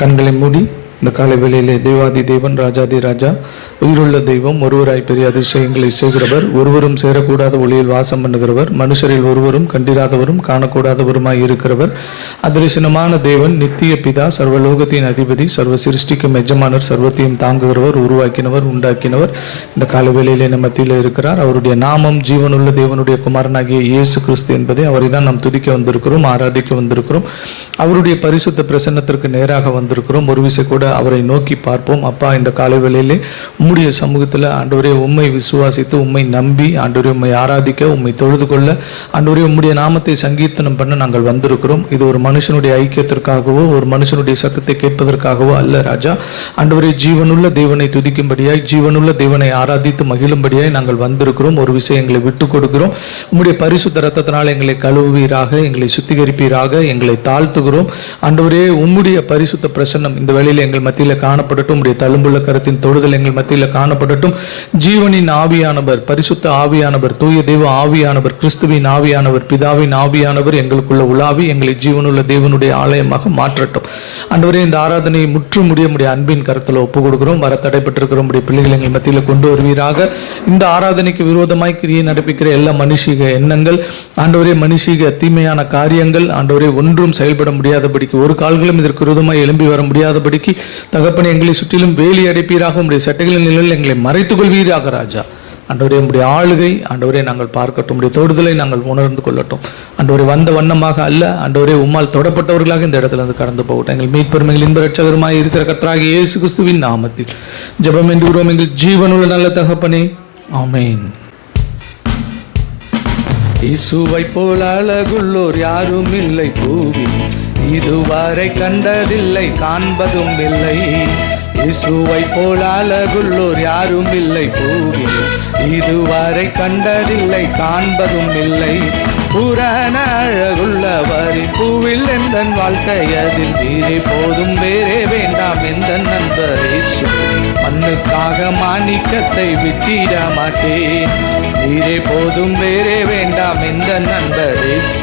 கண்களை மூடி இந்த காலை வேளையிலே தேவாதி தேவன் ராஜாதி ராஜா உயிருள்ள தெய்வம் ஒருவராய் பெரிய அதிசயங்களை செய்கிறவர், ஒருவரும் சேரக்கூடாத ஒளியில் வாசம் பண்ணுகிறவர், மனுஷரில் ஒருவரும் கண்டிராதவரும் காணக்கூடாதவருமாய் இருக்கிறவர், அதிர்சனமான தேவன், நித்திய பிதா, சர்வலோகத்தின் அதிபதி, சர்வ சிருஷ்டிக்கும் எஜமானர், சர்வத்தையும் தாங்குகிறவர், உருவாக்கினவர், உண்டாக்கினவர் இந்த காலை வேளையிலே நம்ம மத்தியில் இருக்கிறார். அவருடைய நாமம் ஜீவனுள்ள தேவனுடைய குமாரனாகிய இயேசு கிறிஸ்து என்பதை அவரை தான் நாம் துதிக்க வந்திருக்கிறோம், ஆராதிக்க வந்திருக்கிறோம். அவருடைய பரிசுத்த பிரசன்னத்திற்கு நேராக வந்திருக்கிறோம். ஒரு விஷயம் கூட அவரை நோக்கி பார்ப்போம். அப்பா, இந்த காலை வேளையிலே உம்முடைய சமூகத்தில் ஆண்டவரே உம்மை விசுவாசித்து உம்மை நம்பி ஆண்டவரே உம்மை ஆராதிக்க உம்மை தொழுது கொள்ள ஆண்டவரே உம்முடைய நாமத்தை சங்கீர்த்தனம் பண்ண நாங்கள் வந்திருக்கிறோம். இது ஒரு மனுஷனுடைய ஐக்கியத்திற்காகவோ ஒரு மனுஷனுடைய சத்தத்தை கேட்பதற்காகவோ அல்ல ராஜா. ஆண்டவரே ஜீவனுள்ள தேவனை துதிக்கும்படியாய், ஜீவனுள்ள தேவனை ஆராதித்து மகிழும்படியாய் நாங்கள் வந்திருக்கிறோம். ஒரு விஷயம் எங்களை விட்டு கொடுக்கிறோம். உம்முடைய பரிசுத்த ரத்தத்தினால் எங்களை கழுவுவீராக, எங்களை சுத்திகரிப்பீராக, எங்களை தாழ்த்துகிறோம். ஆண்டவரே உம்முடைய பரிசுத்த பிரசன்னம் இந்த வேளையில் எங்கள் மத்தியில் காணப்படட்டும். உடைய தழும்புள்ள கரத்தின் தொடுதல் எங்கள் மத்தியில் காணப்படட்டும். ஜீவனின் ஆவியானவர், பரிசுத்த ஆவியானவர், தூய தேவ ஆவியானவர், கிறிஸ்துவின் ஆவியானவர், பிதாவின் ஆவியானவர் எங்களுக்குள்ள உலாவி எங்களை ஜீவனுள்ள தேவனுடைய ஆலயமாக மாற்றட்டும். ஆண்டவரே இந்த ஆராதனையை முற்று முடிய அன்பின் கருத்தில் ஒப்பு கொடுக்கிறோம். வர தடைப்பட்டிருக்கிற உடைய பிள்ளைகள் எங்கள் மத்தியில் கொண்டு வருவீராக. இந்த ஆராதனைக்கு விரோதமாய் கிரியை நடப்பிக்கிற எல்லா மனுஷீக எண்ணங்கள், ஆண்டவரே மனுஷீக தீமையான காரியங்கள் ஆண்டவரே ஒன்றும் செயல்பட முடியாதபடிக்கு, ஒரு கால்களும் இதற்கு விரோதமாய் எழும்பி வர முடியாதபடிக்கு தகப்பனை எங்களை சுற்றிலும் வேலி அடைப்பீராக. உடைய சட்டைகளின் நிலையில் எங்களை மறைத்துக் கொள்வீராக ராஜா. ஆண்டவரே உடைய ஆளுகை ஆண்டவரே நாங்கள் பார்க்கட்டும், உடைய தொடுதலை நாங்கள் உணர்ந்து கொள்ளட்டும். ஆண்டவரே வந்த வண்ணமாக அல்ல, ஆண்டவரே உம்மால் தொடப்பட்டவர்களாக இந்த இடத்துல இருந்து கடந்து போகட்டும். எங்கள் மீட்பெருமைகள் இன்ப ரட்சகருமாய் இருக்கிற கர்த்தராகிய இயேசு கிறிஸ்துவின் நாமத்தில் ஜெபம் என்று கூறுவோம் எங்கள் ஜீவனுள்ள நல்ல தகப்பனே, ஆமென். இயேசுவை போல அழகுள்ளோர் யாரும் இல்லை பூவில், இதுவரை கண்டதில்லை காண்பதும் இல்லை. இயேசுவை போல அழகுள்ளோர் யாரும் இல்லை பூவில், இதுவரை கண்டதில்லை காண்பதும் இல்லை. புராண அழகுள்ளவர் பூவில் எந்த வாழ்க்கை அதில் நீரே போதும், வேறே வேண்டாம் எந்த நண்பர் இயேசு. மண்ணுக்காக மாணிக்கத்தை விட்டிட மாட்டேன், நீரே போதும் வேறே வேண்டாம் எந்த நண்பர் இயேசு.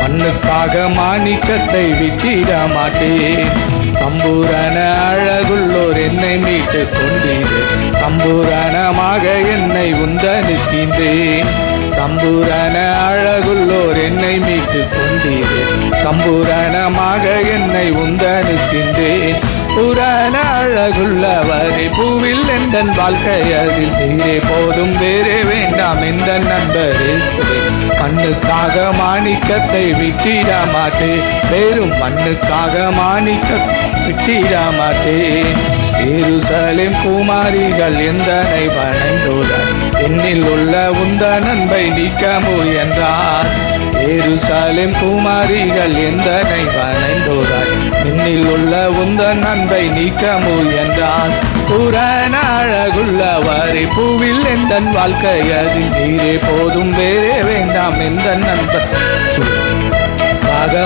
மண்ணுக்காக மாணிக்கத்தை விட்டிட மாட்டேன். சம்பூரண அழகுள்ளோர் என்னை மீட்டு கொண்டீரே, சம்பூரணமாக என்னை உந்தனுக்கின்றேன். சம்பூரண அழகுள்ளோர் என்னை மீட்டு கொண்டீரே, சம்பூரணமாக என்னை உந்தனுக்கின்றேன். புராண அழகுள்ளவரே பூவில் எந்த வாழ்க்கை அதில் நீரே போதும், வேறே வேண்டாம் எந்த நண்பர் இயேசுவே. மண்ணுக்காக மாணிக்கத்தை விட்டிட மாட்டேன், வேறும் மண்ணுக்காக மாணிக்கத்தை விட்டிட மாட்டேன். எருசலேம் குமாரிகள் எந்தனை வணங்குதார், என்னில் உள்ள உந்த நண்பை நீக்க முயன்றார். எருசலேம் குமாரிகள் எந்தனை வணங்குதார், என்னில் உள்ள உந்த நண்பை நீக்க முயன்றார். புராண அழகுள்ளவரை பூவில் எந்த வாழ்க்கை அதில் நீரே போதும், வேறே வேண்டாம் எந்த நண்பர்.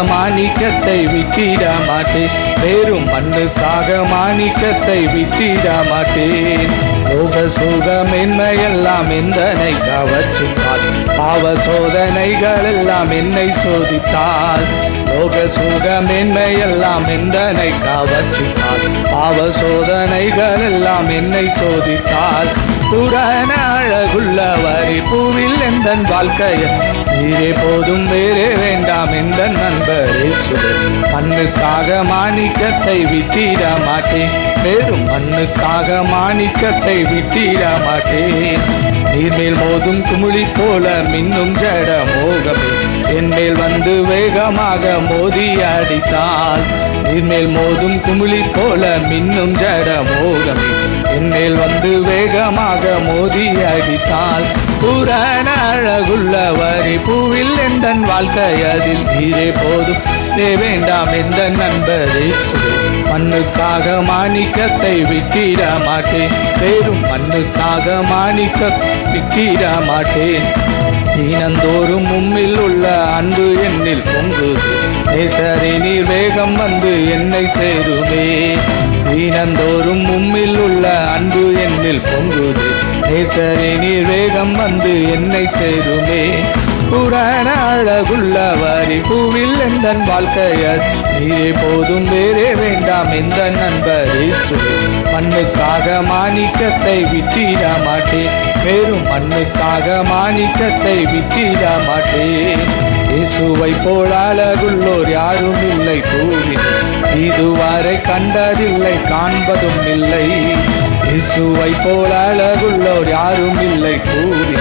மாணிக்கத்தை விட்டிட மாட்டேன், வேறும் மண்ணுக்காக மாணிக்கத்தை விட்டிட மாட்டேன். லோக சுகம் மென்மையெல்லாம் எந்தனை கவர்ச்சித்தால், பாவ சோதனைகள் எல்லாம் என்னை சோதித்தால். லோக சுகம் மென்மையெல்லாம் எந்தனை கவர்ச்சித்தால், பாவ சோதனைகள் எல்லாம் என்னை சோதித்தால். புராண அழகுள்ளவரை பூவில் எந்த வாழ்க்கையை நீரே போதும், வேறே வேண்டாம் எந்த நண்பர் இயேசுவே. மண்ணுக்காக மாணிக்கத்தை விட்டிட மாட்டேன், வேறும் மண்ணுக்காக மாணிக்கத்தை விட்டிட மாட்டேன். நீர்மேல் மோதும் குமிழி போல மின்னும் ஜட மோகமே என்மேல் வந்து வேகமாக மோதி அடித்தால். நீர்மேல் மோதும் குமிழி போல மின்னும் ஜட மோகமே என்மேல் வந்து வேகமாக மோதி அடித்தால். புராண அழகுள்ளவரை பூவில் எந்த வாழ்க்கை அதில் நீரே போதும், வேண்டாம் எந்த நண்பர் இயேசுவே. மண்ணுக்காக மாணிக்கத்தை விட்டிட மாட்டேன், வேறும் மண்ணுக்காக மாணிக்கத்தை விட்டிட மாட்டேன். தினந்தோறும் உம்மில் உள்ள அன்பு என்னில் பொங்குது, நேசரே நீர் வேகம் வந்து என்னை சேருமே. தினந்தோறும் உம்மில் உள்ள அன்பு என்னில் பொங்குது, நேசரே நீர் வேகம் வந்து என்னை சேருமே. புராண அழகுள்ளவர் பூவில் எந்தன் வாழ்க்கையர் நீரே போதும் வேறே வேண்டாம் எந்த நண்பர் இயேசுவே மண்ணுக்காக மாணிக்கத்தை விட்டிட மாட்டேன் வெறும் மண்ணுக்காக மாணிக்கத்தை விட்டிட மாட்டேன் இயேசுவை போல் அழகுள்ளோர் யாரும் இல்லை பூவில் இதுவரை கண்டதில்லை காண்பதும் இல்லை இயேசுவை போல் அழகுள்ளோர் யாரும் இல்லை பூவில்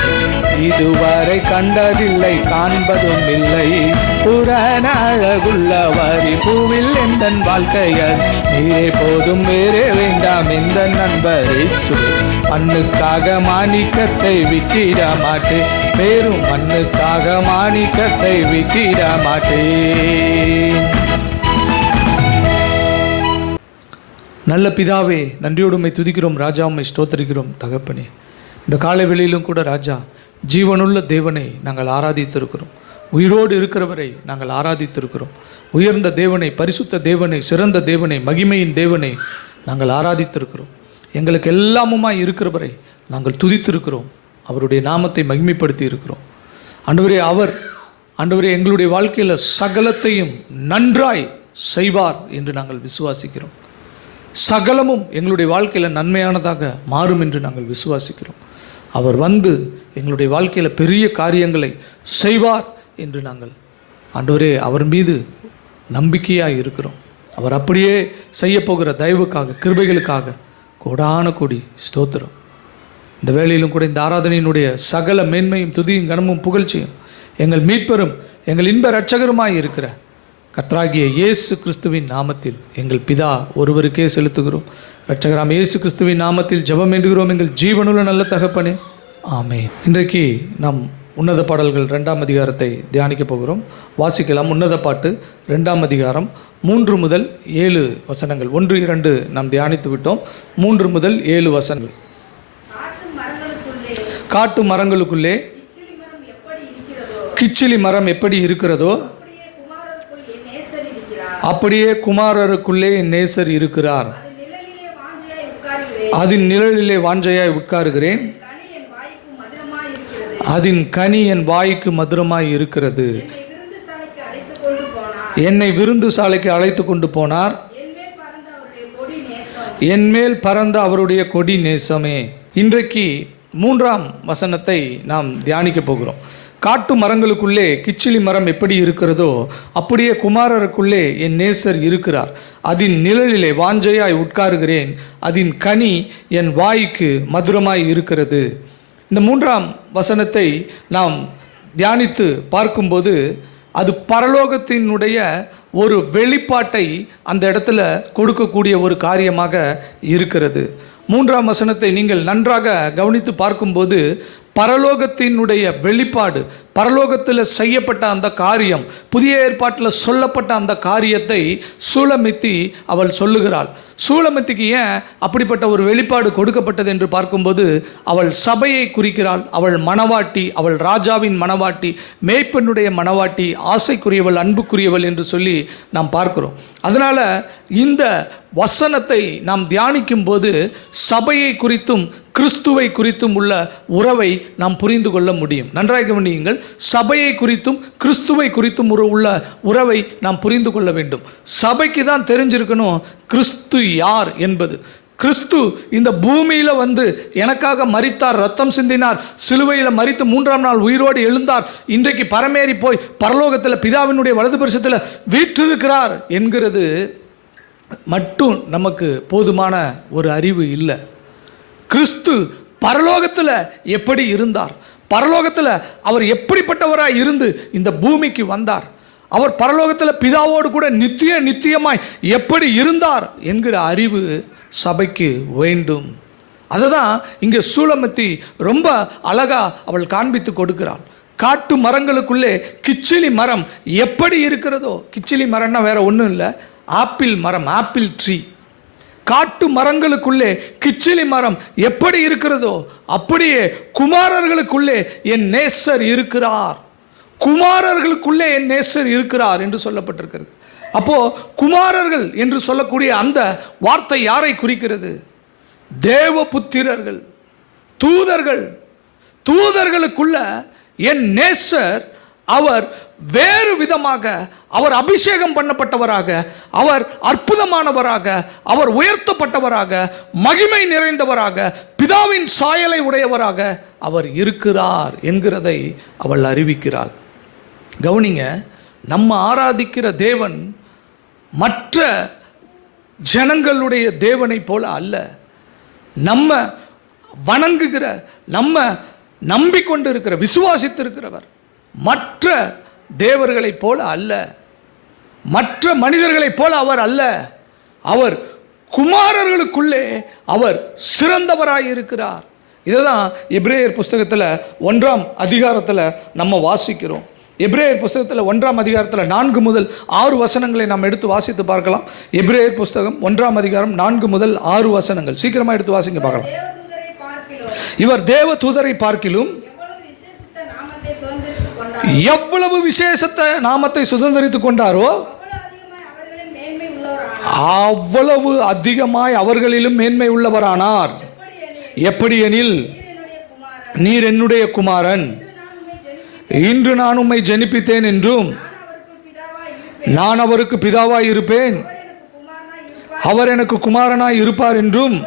இதுவரை கண்டதில்லை காண்பதும் இல்லை புராண அழகுள்ளவர் பூவில் எந்தன் வாழ்க்கையர் நீரே போதும் வேறே வேண்டாம் எந்த நண்பர் இயேசுவே மண்ணுக்காக மாணிக்கத்தை விட்டிட மாட்டேன் வெறும் மண்ணுக்காக மாணிக்கத்தை விட்டிட மாட்டேன். நல்ல பிதாவே, நன்றியோடு உம்மை துதிக்கிறோம் ராஜா, உம்மை ஸ்தோத்திரிக்கிறோம் தகப்பனே. இந்த காலை வேளையிலும் கூட ராஜா, ஜீவனுள்ள தேவனை நாங்கள் ஆராதித்திருக்கிறோம். உயிரோடு இருக்கிறவரை நாங்கள் ஆராதித்திருக்கிறோம். உயர்ந்த தேவனை, பரிசுத்த தேவனை, சிறந்த தேவனை, மகிமையின் தேவனை நாங்கள் ஆராதித்திருக்கிறோம். எங்களுக்கு எல்லாமுமாய் இருக்கிறவரை நாங்கள் துதித்திருக்கிறோம். அவருடைய நாமத்தை மகிமைப்படுத்தி இருக்கிறோம். ஆண்டவரே எங்களுடைய வாழ்க்கையில் சகலத்தையும் நன்றாய் செய்வார் என்று நாங்கள் விசுவாசிக்கிறோம். சகலமும் எங்களுடைய வாழ்க்கையில் நன்மையானதாக மாறும் என்று நாங்கள் விசுவாசிக்கிறோம். அவர் வந்து எங்களுடைய வாழ்க்கையில் பெரிய காரியங்களை செய்வார் என்று நாங்கள் ஆண்டவரே அவர் மீது நம்பிக்கையாக இருக்கிறோம். அவர் அப்படியே செய்யப்போகிற தயவுக்காக, கிருபைகளுக்காக கோடான கோடி ஸ்தோத்திரம். இந்த வேளையிலும் கூட இந்த ஆராதனையினுடைய சகல மேன்மையும் துதியும் கனமும் புகழ்ச்சியும் எங்கள் மீட்பெரும் எங்கள் இன்ப இரட்சகருமாய் இருக்கிற கர்த்தராகிய இயேசு கிறிஸ்துவின் நாமத்தில் எங்கள் பிதா ஒருவருக்கே செலுத்துகிறோம். இரட்சகராம் இயேசு கிறிஸ்துவின் நாமத்தில் ஜெபம் வேண்டுகிறோம் எங்கள் ஜீவனுள்ள நல்ல தகப்பனே, ஆமென். இன்றைக்கு நாம் உன்னத பாடல்கள் 2ஆம் அதிகாரத்தை தியானிக்க போகிறோம். வாசிக்கலாம். உன்னத பாட்டு 2ஆம் அதிகாரம் 3 முதல் 7 வசனங்கள். 1, 2 நாம் தியானித்து விட்டோம். 3 முதல் 7 வசனங்கள். காட்டு மரங்களுக்குள்ளே கிச்சிலி மரம் எப்படி இருக்கிறதோ அப்படியே குமாரருக்குள்ளே என் நேசர் இருக்கிறார். அதன் நிழலிலே வாஞ்சையாய் உட்காருகிறேன். அதன் கனி என் வாய்க்கு மதுரமாய் இருக்கிறது. என்னை விருந்து சாலைக்கு அழைத்து கொண்டு போனார். என் மேல் பறந்த அவருடைய கொடி நேசமே. இன்றைக்கு 3ஆம் வசனத்தை நாம் தியானிக்க போகிறோம். காட்டு மரங்களுக்குள்ளே கிச்சிலி மரம் எப்படி இருக்கிறதோ அப்படியே குமாரருக்குள்ளே என் நேசர் இருக்கிறார். அதன் நிழலிலே வாஞ்சையாய் உட்காருகிறேன். அதன் கனி என் வாய்க்கு மதுரமாய் இருக்கிறது. இந்த 3ஆம் வசனத்தை நாம் தியானித்து பார்க்கும்போது அது பரலோகத்தினுடைய ஒரு வெளிப்பாட்டை அந்த இடத்துல கொடுக்கக்கூடிய ஒரு காரியமாக இருக்கிறது. 3ஆம் வசனத்தை நீங்கள் நன்றாக கவனித்து பார்க்கும்போது பரலோகத்தினுடைய வெளிப்பாடு, பரலோகத்தில் செய்யப்பட்ட அந்த காரியம், புதிய ஏற்பாட்டில் சொல்லப்பட்ட அந்த காரியத்தை சூலமித்தி அவள் சொல்லுகிறாள். சூலமித்திக்கு ஏன் அப்படிப்பட்ட ஒரு வெளிப்பாடு கொடுக்கப்பட்டது என்று பார்க்கும்போது அவள் சபையை குறிக்கிறாள். அவள் மணவாட்டி, அவள் ராஜாவின் மணவாட்டி, மேய்ப்பனுடைய மணவாட்டி, ஆசைக்குரியவள், அன்புக்குரியவள் என்று சொல்லி நாம் பார்க்கிறோம். அதனால் இந்த வசனத்தை நாம் தியானிக்கும் போது சபையை குறித்தும் கிறிஸ்துவை குறித்தும் உள்ள உறவை நாம் புரிந்து கொள்ள முடியும். நன்றாக கவனியுங்கள். சபையை குறித்தும் கிறிஸ்துவை குறித்தும் உள்ள உறவை நாம் புரிந்து கொள்ள வேண்டும். சபைக்கு தான் தெரிஞ்சிருக்கணும் கிறிஸ்து யார் என்பது. கிறிஸ்து இந்த பூமியில் வந்து எனக்காக மரித்தார், ரத்தம் சிந்தினார், சிலுவையில் மரித்து 3ஆம் நாள் உயிரோடு எழுந்தார், இன்றைக்கு பரமேறி போய் பரலோகத்தில் பிதாவினுடைய வலது பரிசத்தில் வீற்றிருக்கிறார் என்கிறது மட்டும் நமக்கு போதுமான ஒரு அறிவு இல்லை. கிறிஸ்து பரலோகத்தில் எப்படி இருந்தார், பரலோகத்தில் அவர் எப்படிப்பட்டவராய் இருந்து இந்த பூமிக்கு வந்தார், அவர் பரலோகத்தில் பிதாவோடு கூட நித்தியமாய் எப்படி இருந்தார் என்கிற அறிவு சபைக்கு வேண்டும். அதுதான் இங்கே சூலமித்தி ரொம்ப அழகா அவள் காண்பித்து கொடுக்கிறாள். காட்டு மரங்களுக்குள்ளே கிச்சிலி மரம் எப்படி இருக்கிறதோ, கிச்சிலி மரம்னா வேற ஒன்றும் இல்லை, ஆப்பிள் மரம், ஆப்பிள் ட்ரீ. காட்டு மரங்களுக்குள்ளே கிச்சிலி மரம் எப்படி இருக்கிறதோ அப்படியே குமாரர்களுக்குள்ளே என் நேசர் இருக்கிறார். குமாரர்களுக்குள்ளே என் நேசர் இருக்கிறார் என்று சொல்லப்பட்டிருக்கிறது. அப்போ குமாரர்கள் என்று சொல்லக்கூடிய அந்த வார்த்தை யாரை குறிக்கிறது? தேவபுத்திரர்கள், தூதர்கள். தூதர்களுக்குள்ள என் நேசர் அவர் வேறு விதமாக, அவர் அபிஷேகம் பண்ணப்பட்டவராக, அவர் அற்புதமானவராக, அவர் உயர்த்தப்பட்டவராக, மகிமை நிறைந்தவராக, பிதாவின் சாயலை உடையவராக அவர் இருக்கிறார் என்கிறதை அவள் அறிவிக்கிறாள். கவனிங்க, நம்ம ஆராதிக்கிற தேவன் மற்ற ஜனங்களுடைய தேவனை போல அல்ல. நம்ம வணங்குகிற, நம்ம நம்பிக்கொண்டு இருக்கிற, விசுவாசித்திருக்கிறவர் மற்ற தேவர்களைப் போல அல்ல, மற்ற மனிதர்களைப் போல அவர் அல்ல. அவர் குமாரர்களுக்குள்ளே அவர் சிறந்தவராய் இருக்கிறார். இதுதான் எபிரேயர் புஸ்தகத்தில் 1ஆம் அதிகாரத்தில் நம்ம வாசிக்கிறோம். எபிரேயர் புஸ்தகத்தில் 1ஆம் அதிகாரத்தில் 4 முதல் 6 வசனங்களை நாம் எடுத்து வாசித்து பார்க்கலாம். எபிரேயர் புஸ்தகம் 1ஆம் அதிகாரம் 4 முதல் 6 வசனங்கள் சீக்கிரமா எடுத்து வாசிங்க பார்க்கலாம். இவர் தேவ தூதரை பார்க்கிலும் எவ்வளவு விசேஷத்த நாமத்தை சுதந்தரித்துக் கொண்டாரோ அவ்வளவு அதிகமாய் அவர்களிலும் மேன்மை உள்ளவரானார். எப்படி எனில், நீர் என்னுடைய குமாரன், இன்று நான் உம்மை ஜனிப்பித்தேன் என்றும் நான் அவருக்கு பிதாவாய் இருப்பேன், அவர் எனக்கு குமாரனாய் இருப்பார் என்றும்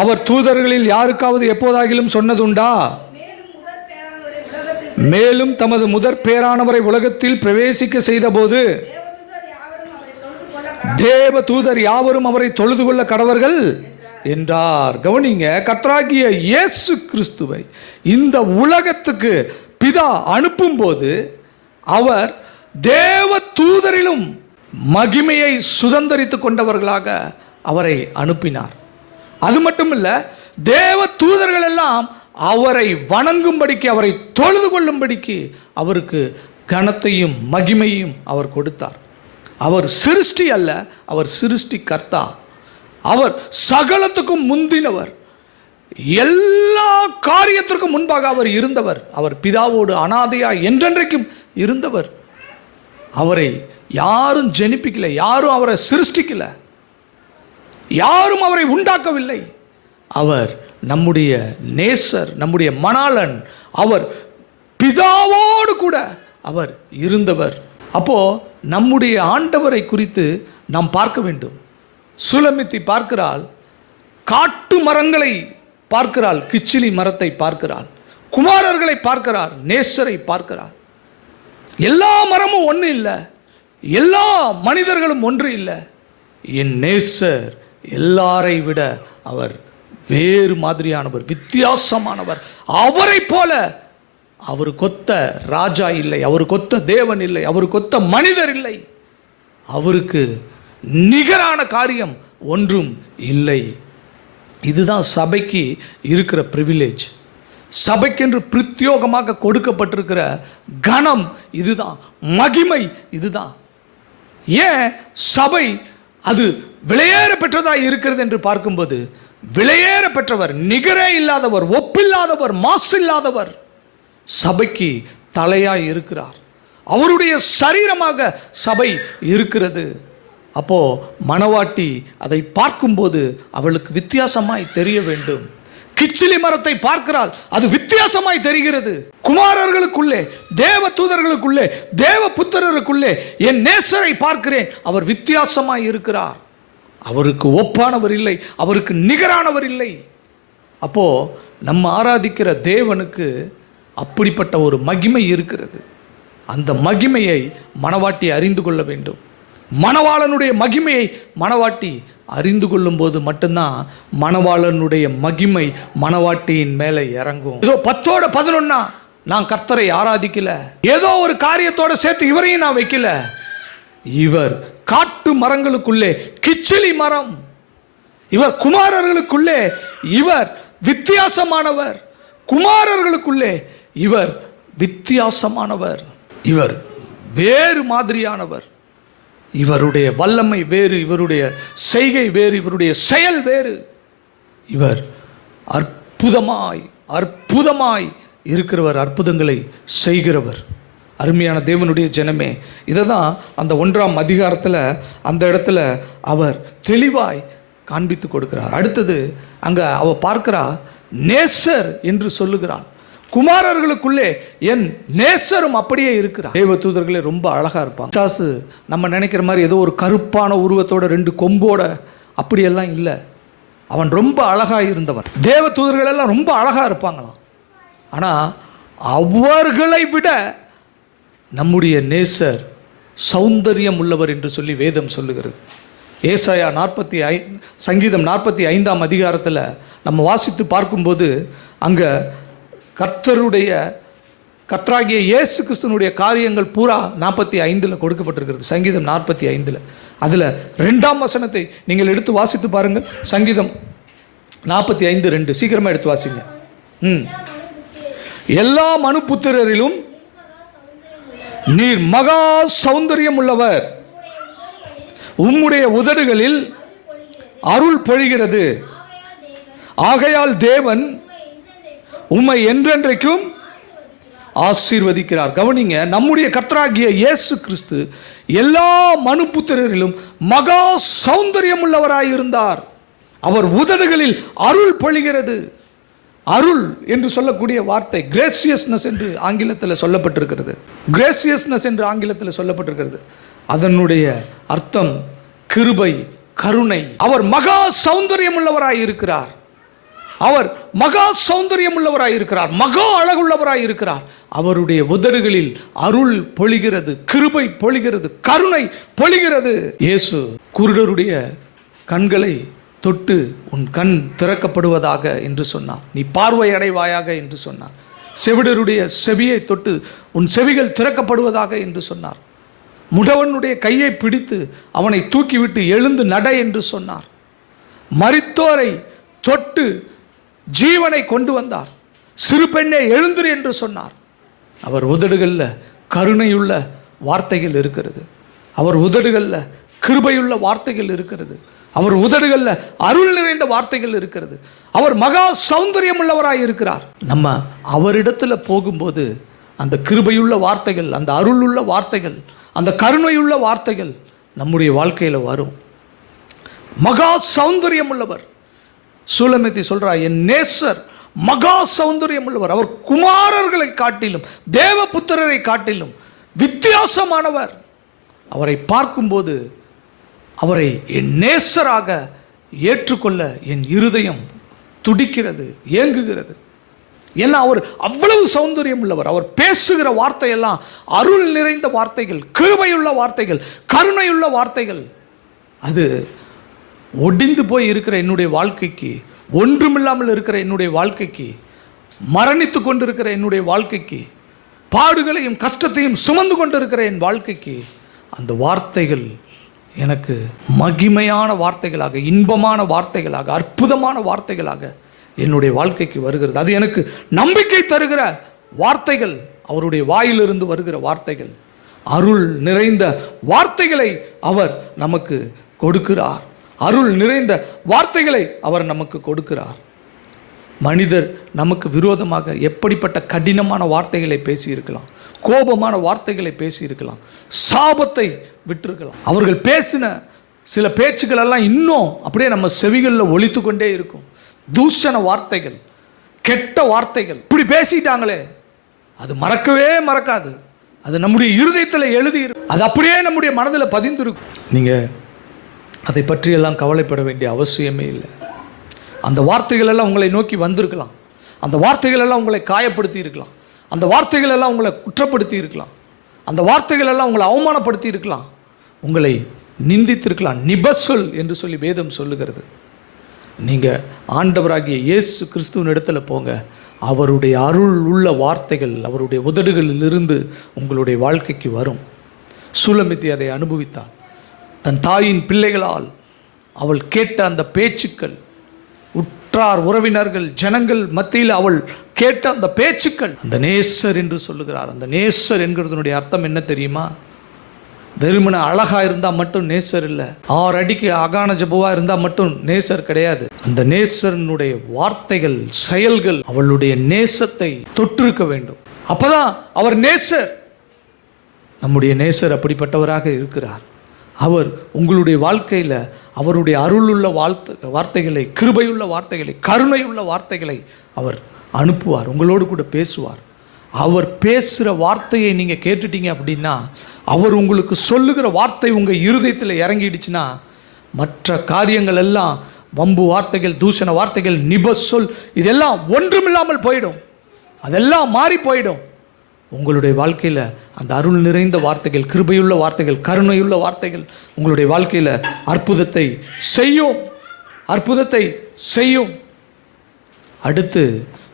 அவர் தூதர்களில் யாருக்காவது எப்போதாகிலும் சொன்னதுண்டா? மேலும் தமது முதற் பேரானவரை உலகத்தில் பிரவேசிக்க செய்தபோது தேவ தூதர் யாவரும் அவரை தொழுது கொள்ள கடவர்கள் என்றார். கவனிங்க, கர்த்தராகிய இயேசு கிறிஸ்துவை இந்த உலகத்துக்கு பிதா அனுப்பும் போது அவர் தேவ தூதரிலும் மகிமையை சுதந்தரித்துக் கொண்டவர்களாக அவரை அனுப்பினார். அது மட்டுமல்ல, தேவ தூதர்கள் எல்லாம் அவரை வணங்கும்படிக்கு, அவரை தொழுது கொள்ளும்படிக்கு அவருக்கு கனத்தையும் மகிமையும் அவர் கொடுத்தார். அவர் சிருஷ்டி அல்ல, அவர் சிருஷ்டி கர்த்தா. அவர் சகலத்துக்கும் முந்தினவர், எல்லா காரியத்திற்கும் முன்பாக அவர் இருந்தவர். அவர் பிதாவோடு அனாதையாய் என்றென்றைக்கும் இருந்தவர். அவரை யாரும் ஜெனிப்பிக்கல, யாரும் அவரை சிருஷ்டிக்கல, யாரும் அவரை உண்டாக்கவில்லை. அவர் நம்முடைய நேசர், நம்முடைய மணாளன். அவர் பிதாவோடு கூட அவர் இருந்தவர். அப்போ நம்முடைய ஆண்டவரை குறித்து நாம் பார்க்க வேண்டும். சுலமித்தி பார்க்கிறாள், காட்டு மரங்களை பார்க்கிறாள், கிச்சிலி மரத்தை பார்க்கிறாள், குமாரர்களை பார்க்கிறார், நேசரை பார்க்கிறார். எல்லா மரமும் ஒன்று இல்லை, எல்லா மனிதர்களும் ஒன்று இல்லை. என் நேசர் எல்லாரை விட அவர் வேறு மாதிரியானவர், வித்தியாசமானவர். அவரை போல அவருக்கு ஒத்த ராஜா இல்லை, அவருக்கு ஒத்த தேவன் இல்லை, அவருக்கு ஒத்த மனிதர் இல்லை, அவருக்கு நிகரான காரியம் ஒன்றும் இல்லை. இதுதான் சபைக்கு இருக்கிற பிரிவிலேஜ். சபைக்கென்று பிரத்யோகமாக கொடுக்கப்பட்டிருக்கிற கணம் இதுதான், மகிமை இதுதான். ஏன் சபை அது விலையேற பெற்றதாக இருக்கிறது என்று பார்க்கும்போது, விலையேற பெற்றவர், நிகரே இல்லாதவர், ஒப்பில்லாதவர், மாசு இல்லாதவர் சபைக்கு தலையாய் இருக்கிறார். அவருடைய சரீரமாக சபை இருக்கிறது. அப்போ மணவாட்டி அதை பார்க்கும்போது அவளுக்கு வித்தியாசமாய் தெரிய வேண்டும். கிச்சிலி மரத்தை பார்க்கிறாள், அது வித்தியாசமாய் தெரிகிறது. குமாரர்களுக்குள்ளே, தேவ தூதர்களுக்குள்ளே, தேவ புத்திரருக்குள்ளே என் நேசரை பார்க்கிறேன், அவர் வித்தியாசமாய் இருக்கிறார். அவருக்கு ஒப்பானவர் இல்லை, அவருக்கு நிகரானவர் இல்லை. அப்போ நம்ம ஆராதிக்கிற தேவனுக்கு அப்படிப்பட்ட ஒரு மகிமை இருக்கிறது. அந்த மகிமையை மணவாட்டி அறிந்து கொள்ள வேண்டும். மணவாளனுடைய மகிமையை மணவாட்டி அறிந்து கொள்ளும் போது மட்டும்தான் மணவாளனுடைய மகிமை மணவாட்டியின் மேலே இறங்கும். ஏதோ 10-11 நான் கர்த்தரை ஆராதிக்கல, ஏதோ ஒரு காரியத்தோட சேர்த்து இவரையும் நான் வைக்கல. இவர் காட்டு மரங்களுக்குள்ளே கிச்சிலி மரம், இவர் குமாரர்களுக்குள்ளே இவர் வித்தியாசமானவர், குமாரர்களுக்குள்ளே இவர் வித்தியாசமானவர், இவர் வேறு மாதிரியானவர். இவருடைய வல்லமை வேறு, இவருடைய செய்கை வேறு, இவருடைய செயல் வேறு. இவர் அற்புதமாய் அற்புதமாய் இருக்கிறவர், அற்புதங்களை செய்கிறவர். அருமையான தேவனுடைய ஜனமே, இதை தான் அந்த 1ஆம் அதிகாரத்தில் அந்த இடத்துல அவர் தெளிவாய் காண்பித்து கொடுக்கிறார். அடுத்தது அங்கே அவ பார்க்கிறா, நேசர் என்று சொல்லுகிறாள், குமாரர்களுக்குள்ளே என் நேசரும் அப்படியே இருக்கிறார். தேவ தூதர்களே ரொம்ப அழகா இருப்பாங்க. பிசாசு நம்ம நினைக்கிற மாதிரி ஏதோ ஒரு கருப்பான உருவத்தோட 2 கொம்போட அப்படியெல்லாம் இல்லை. அவன் ரொம்ப அழகா இருந்தவன். தேவ தூதர்கள் எல்லாம் ரொம்ப அழகா இருப்பாங்களாம். ஆனால் அவர்களை விட நம்முடைய நேசர் சௌந்தரியம் உள்ளவர் என்று சொல்லி வேதம் சொல்லுகிறது. ஏசாயா சங்கீதம் 45ஆம் அதிகாரத்தில் நம்ம வாசித்து பார்க்கும்போது அங்கே கர்த்தராகிய இயேசு கிறிஸ்துனுடைய காரியங்கள் பூரா 45 கொடுக்கப்பட்டிருக்கிறது. சங்கீதம் 45 அதில் 2ஆம் வசனத்தை நீங்கள் எடுத்து வாசித்து பாருங்கள். சங்கீதம் 45:2 சீக்கிரமாக எடுத்து வாசிங்க. எல்லா மனுபுத்திரரிலும் நீர் மகா சௌந்தரியம் உள்ளவர், உம்முடைய உதடுகளில் அருள் பொழிகிறது, ஆகையால் தேவன் உம்மை என்றென்றைக்கும் ஆசீர்வதிக்கிறார். கவனிங்க, நம்முடைய கர்த்தராகிய இயேசு கிறிஸ்து எல்லா மனுபுத்திரரிலும் மகா சௌந்தரியம் உள்ளவராயிருந்தார். அவர் உதடுகளில் அருள் பொழிகிறது. அருள் என்று சொல்லக்கூடிய வார்த்தை கிரேசியஸ்னஸ் என்று ஆங்கிலத்தில் சொல்லப்பட்டிருக்கிறது. கிரேசியஸ்னஸ் என்று ஆங்கிலத்தில் சொல்லப்பட்டிருக்கிறது. அதனுடைய அர்த்தம் கிருபை, கருணை. அவர் மகா சௌந்தரியம் உள்ளவராயிருக்கிறார். அவர் மகா சௌந்தரியம் உள்ளவராயிருக்கிறார், மகா அழகுள்ளவராயிருக்கிறார். அவருடைய உதடுகளில் அருள் பொழிகிறது, கிருபை பொழிகிறது, கருணை பொழிகிறது. இயேசு குருடருடைய கண்களை தொட்டு உன் கண் திறக்கப்படுவதாக என்று சொன்னார், நீ பார்வை அடைவாயாக என்று சொன்னார். செவிடருடைய செவியை தொட்டு உன் செவிகள் திறக்கப்படுவதாக என்று சொன்னார். முடவனுடைய கையை பிடித்து அவனை தூக்கிவிட்டு எழுந்து நட என்று சொன்னார். மரித்தோரை தொட்டு ஜீவனை கொண்டு வந்தார். சிறு பெண்ணை எழுந்திரு என்று சொன்னார். அவர் உதடுகளில் கருணையுள்ள வார்த்தைகள் இருக்கிறது. அவர் உதடுகளில் கிருபையுள்ள வார்த்தைகள் இருக்கிறது. அவர் உதடுகளில் அருள் நிறைந்த வார்த்தைகள் இருக்கிறது. அவர் மகா சௌந்தரியம் உள்ளவராய் இருக்கிறார். நம்ம அவரிடத்தில் போகும்போது அந்த கிருபையுள்ள வார்த்தைகள், அந்த அருள் உள்ள வார்த்தைகள், அந்த கருணையுள்ள வார்த்தைகள் நம்முடைய வாழ்க்கையில் வரும். மகா சௌந்தரியம் உள்ளவர். சூலமேத்தி சொல்றா, என் நேசர் மகா சௌந்தரியம் உள்ளவர், அவர் குமாரர்களை காட்டிலும் தேவபுத்திரரை காட்டிலும் வித்தியாசமானவர். அவரை பார்க்கும்போது அவரை என் நேசராக ஏற்றுக்கொள்ள என் இருதயம் துடிக்கிறது, ஏங்குகிறது. ஏன்னா அவர் அவ்வளவு சௌந்தரியம் உள்ளவர். அவர் பேசுகிற வார்த்தையெல்லாம் அருள் நிறைந்த வார்த்தைகள், கிருபையுள்ள வார்த்தைகள், கருணையுள்ள வார்த்தைகள். அது ஒடிந்து போய் இருக்கிற என்னுடைய வாழ்க்கைக்கு, ஒன்றுமில்லாமல் இருக்கிற என்னுடைய வாழ்க்கைக்கு, மரணித்து கொண்டிருக்கிற என்னுடைய வாழ்க்கைக்கு, பாடுகளையும் கஷ்டத்தையும் சுமந்து கொண்டிருக்கிற என் வாழ்க்கைக்கு அந்த வார்த்தைகள் எனக்கு மகிமையான வார்த்தைகளாக, இன்பமான வார்த்தைகளாக, அற்புதமான வார்த்தைகளாக என்னுடைய வாழ்க்கைக்கு வருகிறது. அது எனக்கு நம்பிக்கை தருகிற வார்த்தைகள், அவருடைய வாயிலிருந்து வருகிற வார்த்தைகள், அருள் நிறைந்த வார்த்தைகளை அவர் நமக்கு கொடுக்கிறார். அருள் நிறைந்த வார்த்தைகளை அவர் நமக்கு கொடுக்கிறார். மனிதர் நமக்கு விரோதமாக எப்படிப்பட்ட கடினமான வார்த்தைகளை பேசியிருக்கலாம், கோபமான வார்த்தைகளை பேசியிருக்கலாம், சாபத்தை விட்டிருக்கலாம். அவர்கள் பேசின சில பேச்சுக்கள் எல்லாம் இன்னும் அப்படியே நம்ம செவிகளில் ஒலித்து கொண்டே இருக்கும். தூஷண வார்த்தைகள், கெட்ட வார்த்தைகள், இப்படி பேசிட்டாங்களே, அது மறக்கவே மறக்காது. அது நம்முடைய இருதயத்தில் எழுதியிருக்கும், அது அப்படியே நம்முடைய மனதில் பதிந்திருக்கும். நீங்கள் அதை பற்றியெல்லாம் கவலைப்பட வேண்டிய அவசியமே இல்லை. அந்த வார்த்தைகள் எல்லாம் உங்களை நோக்கி வந்திருக்கலாம், அந்த வார்த்தைகள் எல்லாம் உங்களை காயப்படுத்தி இருக்கலாம், அந்த வார்த்தைகள் எல்லாம் உங்களை குற்றப்படுத்தி இருக்கலாம், அந்த வார்த்தைகள் எல்லாம் உங்களை அவமானப்படுத்தி இருக்கலாம், உங்களை நிந்தித்திருக்கலாம். நிபசொல் என்று சொல்லி வேதம் சொல்லுகிறது. நீங்கள் ஆண்டவராகிய இயேசு கிறிஸ்துவின் இடத்துல போங்க. அவருடைய அருள் உள்ள வார்த்தைகள் அவருடைய உதடுகளிலிருந்து உங்களுடைய வாழ்க்கைக்கு வரும். சூலமித்தி அதை அனுபவித்தாள். தன் தாயின் பிள்ளைகளால் அவள் கேட்ட அந்த பேச்சுக்கள், உற்றார் உறவினர்கள் ஜனங்கள் மத்தியில் அவள் கேட்ட அந்த பேச்சுக்கள், அந்த நேசர் என்று சொல்லுகிறார். அந்த நேசர் என்கிறதுனுடைய அர்த்தம் என்ன தெரியுமா? வெறுமனை அழகாக இருந்தால் மட்டும் நேசர் இல்லை, 6 அடிக்கு அகான ஜபுவாக இருந்தால் மட்டும் நேசர் கிடையாது. அந்த நேசரனுடைய வார்த்தைகள், செயல்கள் அவளுடைய நேசத்தை தொற்றிருக்க வேண்டும். அப்போதான் அவர் நேசர். நம்முடைய நேசர் அப்படிப்பட்டவராக இருக்கிறார். அவர் உங்களுடைய வாழ்க்கையில் அவருடைய அருளுள்ள வார்த்தைகளை, கிருபையுள்ள வார்த்தைகளை, கருணையுள்ள வார்த்தைகளை அவர் அனுப்புவார், உங்களோடு கூட பேசுவார். அவர் பேசுகிற வார்த்தையை நீங்கள் கேட்டுட்டீங்க அப்படின்னா, அவர் உங்களுக்கு சொல்லுகிற வார்த்தை உங்கள் இருதயத்தில் இறங்கிடுச்சுன்னா, மற்ற காரியங்கள் எல்லாம், வம்பு வார்த்தைகள், தூஷண வார்த்தைகள், சொல், இதெல்லாம் ஒன்றுமில்லாமல் போயிடும். அதெல்லாம் மாறி போயிடும். உங்களுடைய வாழ்க்கையில் அந்த அருள் நிறைந்த வார்த்தைகள், கிருபையுள்ள வார்த்தைகள், கருணையுள்ள வார்த்தைகள் உங்களுடைய வாழ்க்கையில் அற்புதத்தை செய்யும், அற்புதத்தை செய்யும். அடுத்து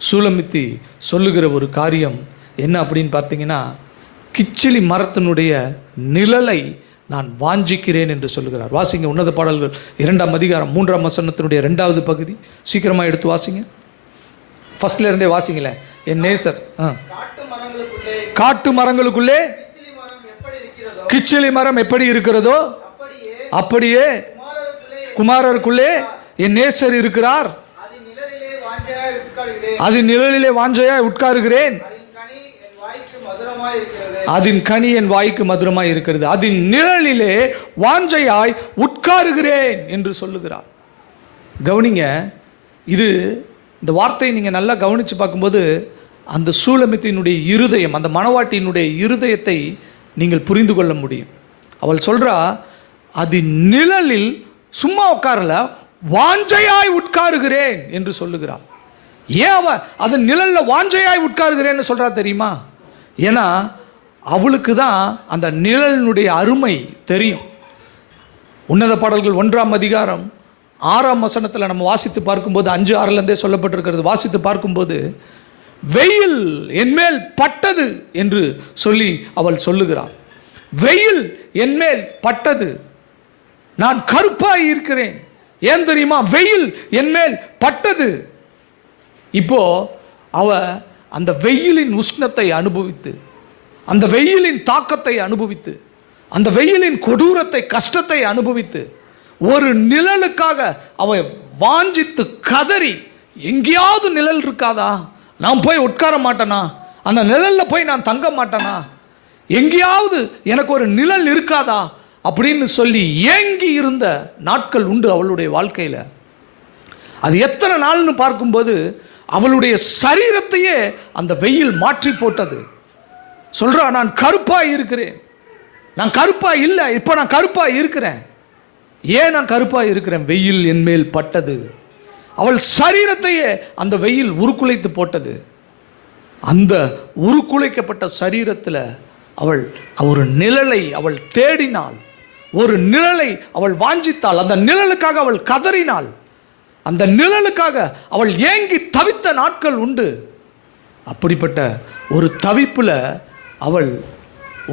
சூலமித்தி சொல்லுகிற ஒரு காரியம் என்ன அப்படின்னு பார்த்தீங்கன்னா, கிச்சிலி மரத்தினுடைய நிழலை நான் வாஞ்சிக்கிறேன் என்று சொல்லுகிறார். வாசிங்க உன்னத பாடல்கள் 2ஆம் அதிகாரம் 3ஆம் வசனத்தினுடைய 2வது பகுதி. சீக்கிரமாக எடுத்து வாசிங்க. ஃபர்ஸ்ட்ல இருந்தே வாசிங்களேன். என் நேசர் காட்டு மரங்களுக்குள்ளே கிச்சிலி மரம் எப்படி இருக்கிறதோ அப்படியே குமாரருக்குள்ளே என் நேசர் இருக்கிறார். அதன் நிழலிலே வாஞ்சையாய் உட்காருகிறேன். அதன் கனி என் வாய்க்கு மதுரமாய் இருக்கிறது. அதன் நிழலிலே வாஞ்சையாய் உட்காருகிறேன் என்று சொல்லுகிறார். கவனிங்க, இது இந்த வார்த்தையை நீங்கள் நல்லா கவனித்து பார்க்கும்போது அந்த சூலமித்தினுடைய இருதயம், அந்த மணவாட்டியினுடைய இருதயத்தை நீங்கள் புரிந்து கொள்ள முடியும். அவள் சொல்கிறா, அது நிழலில் சும்மா உட்காரல, வாஞ்சையாய் உட்காருகிறேன் என்று சொல்லுகிறாள். ஏன் அவள் அதன் நிழலில் வாஞ்சையாய் உட்காருகிறேன்னு சொல்கிறா தெரியுமா? ஏன்னா அவளுக்கு தான் அந்த நிழலினுடைய அருமை தெரியும். உன்னத பாடல்கள் 1ஆம் அதிகாரம் 6ஆம் வசனத்தில் நம்ம வாசித்து பார்க்கும்போது, 5-6லேருந்தே சொல்லப்பட்டிருக்கிறது. வாசித்து பார்க்கும்போது, வெயில் என்மேல் பட்டது என்று சொல்லி அவள் சொல்லுகிறாள். வெயில் என்மேல் பட்டது, நான் கருப்பாய் இருக்கிறேன். ஏன் தெரியுமா? வெயில் என்மேல் பட்டது. இப்போ அவ அந்த வெயிலின் உஷ்ணத்தை அனுபவித்து, அந்த வெயிலின் தாக்கத்தை அனுபவித்து, அந்த வெயிலின் கொடூரத்தை, கஷ்டத்தை அனுபவித்து, ஒரு நிழலுக்காக அவ வாஞ்சித்து கதறி, எங்கேயாவது நிழல் இருக்காதா, நான் போய் உட்கார மாட்டேனா, அந்த நிழலில் போய் நான் தங்க மாட்டேனா, எங்கேயாவது எனக்கு ஒரு நிழல் இருக்காதா அப்படின்னு சொல்லி ஏங்கி இருந்த நாட்கள் உண்டு அவளுடைய வாழ்க்கையில். அது எத்தனை நாள்னு பார்க்கும்போது அவளுடைய சரீரத்தையே அந்த வெயில் மாற்றி போட்டது. சொல்றா, நான் கருப்பாக இருக்கிறேன், நான் கருப்பாக இல்லை, இப்போ நான் கருப்பாக இருக்கிறேன். ஏன் நான் கருப்பாக இருக்கிறேன்? வெயில் என் மேல் பட்டது. அவள் சரீரத்தையே அந்த வெயில் உருக்குலைத்து போட்டது. அந்த உருக்குலைக்கப்பட்ட சரீரத்தில் அவள் ஒரு நிழலை அவள் தேடினாள், ஒரு நிழலை அவள் வாஞ்சித்தாள், அந்த நிழலுக்காக அவள் கதறினாள், அந்த நிழலுக்காக அவள் ஏங்கி தவித்த நாட்கள் உண்டு. அப்படிப்பட்ட ஒரு தவிப்பில் அவள்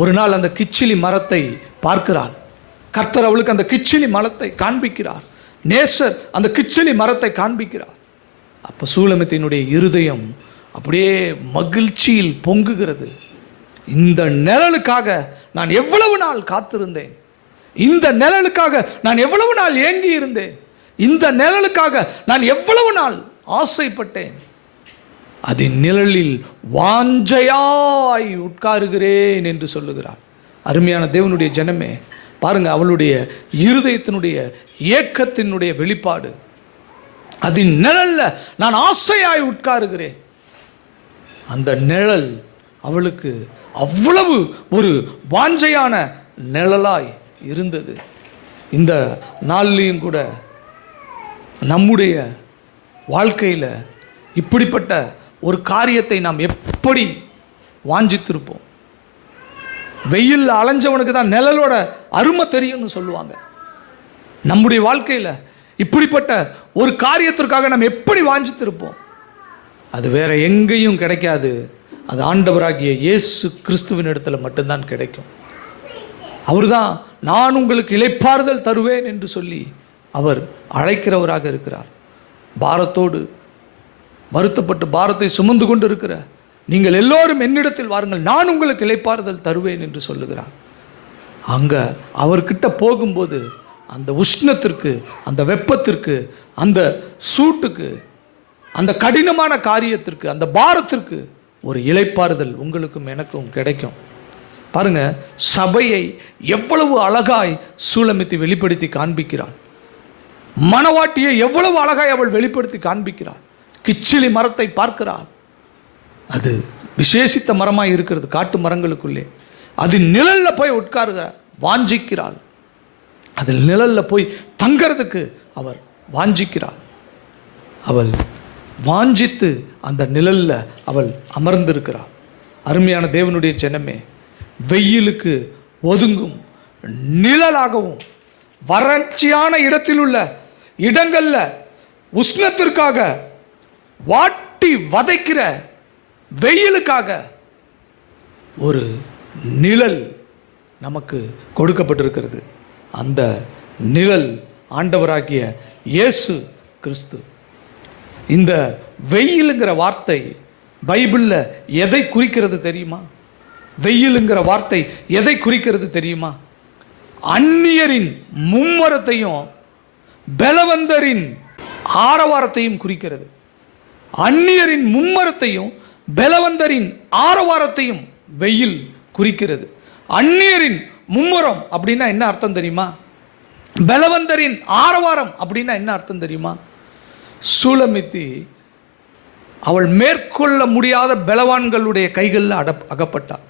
ஒரு நாள் அந்த கிச்சிலி மரத்தை பார்க்கிறாள். கர்த்தர் அவளுக்கு அந்த கிச்சிலி மரத்தை காண்பிக்கிறார். நேசர் அந்த கிச்சிலி மரத்தை காண்பிக்கிறார். அப்போ சூலமித்தினுடைய இருதயம் அப்படியே மகிழ்ச்சியில் பொங்குகிறது. இந்த நிழலுக்காக நான் எவ்வளவு நாள் காத்திருந்தேன், இந்த நிழலுக்காக நான் எவ்வளவு நாள் ஏங்கி இருந்தேன், இந்த நிழலுக்காக நான் எவ்வளவு நாள் ஆசைப்பட்டேன். அதன் நிழலில் வாஞ்சையாய் உட்காருகிறேன் என்று சொல்லுகிறார். அருமையான தேவனுடைய ஜனமே, பாருங்க, அவளுடைய இருதயத்தினுடைய ஏக்கத்தினுடைய வெளிப்பாடு. அதன் நிழல்ல நான் ஆசையாய் உட்காருகிறேன். அந்த நிழல் அவளுக்கு அவ்வளவு ஒரு வாஞ்சையான நிழலாய் இருந்தது. இந்த நாள்லையும் கூட நம்முடைய வாழ்க்கையில் இப்படிப்பட்ட ஒரு காரியத்தை நாம் எப்படி வாஞ்சித்திருப்போம்? வெயில் அலைஞ்சவனுக்கு தான் நிழலோட அருமை தெரியும்னு சொல்லுவாங்க. நம்முடைய வாழ்க்கையில் இப்படிப்பட்ட ஒரு காரியத்திற்காக நாம் எப்படி வாஞ்சித்திருப்போம்? அது வேற எங்கேயும் கிடைக்காது. அது ஆண்டவராகிய இயேசு கிறிஸ்துவின் இடத்துல மட்டும்தான் கிடைக்கும். அவர் தான் நான் உங்களுக்கு இளைப்பாறுதல் தருவேன் என்று சொல்லி அவர் அழைக்கிறவராக இருக்கிறார். பாரத்தோடு வருத்தப்பட்டு பாரத்தை சுமந்து கொண்டு இருக்கிற நீங்கள் எல்லோரும் என்னிடத்தில் வாருங்கள், நான் உங்களுக்கு இளைப்பாறுதல் தருவேன் என்று சொல்லுகிறார். அங்கே அவர்கிட்ட போகும்போது அந்த உஷ்ணத்திற்கு, அந்த வெப்பத்திற்கு, அந்த சூட்டுக்கு, அந்த கடினமான காரியத்திற்கு, அந்த பாரத்திற்கு ஒரு இளைப்பாறுதல் உங்களுக்கும் எனக்கும் கிடைக்கும். பாருங்க, சபையை எவ்வளவு அழகாய் சூலமித்தி வெளிப்படுத்தி காண்பிக்கிறாள். மணவாட்டியை எவ்வளவு அழகாய் அவள் வெளிப்படுத்தி காண்பிக்கிறாள். கிச்சிலி மரத்தை பார்க்கிறாள். அது விசேஷித்த மரமாய் இருக்கிறது. காட்டு மரங்களுக்குள்ளே அது நிழல்ல போய் உட்காருகிறார், வாஞ்சிக்கிறாள். அதில் நிழல்ல போய் தங்கிறதுக்கு அவர் வாஞ்சிக்கிறாள். அவள் வாஞ்சித்து அந்த நிழல்ல அவள் அமர்ந்திருக்கிறாள். அருமையான தேவனுடைய ஜனமே, வெயிலுக்கு ஒதுங்கும் நிழலாகவும் வறட்சியான இடத்தில் உள்ள இடங்கள்ல உஷ்ணத்திற்காக வாட்டி வதைக்கிற வெயிலுக்காக ஒரு நிழல் நமக்கு கொடுக்கப்பட்டிருக்கிறது. அந்த நிழல் ஆண்டவராகிய இயேசு கிறிஸ்து. இந்த வெயிலுங்கிற வார்த்தை பைபிளில் எதை குறிக்கிறது தெரியுமா? வெயிலுங்கிற வார்த்தை எதை குறிக்கிறது தெரியுமா? அந்நியரின் மும்மரத்தையும் பலவந்தரின் ஆரவாரத்தையும் குறிக்கிறது. அந்நியரின் மும்மரத்தையும் பலவந்தரின் ஆரவாரத்தையும் வெயில் குறிக்கிறது. அந்நியரின் மும்முரம் அப்படின்னா என்ன அர்த்தம் தெரியுமா? பலவந்தரின் ஆரவாரம் அப்படின்னா என்ன அர்த்தம் தெரியுமா? சூலமித்தி அவள் மேற்கொள்ள முடியாத பலவான்களுடைய கைகளில் அகப்பட்டாள்.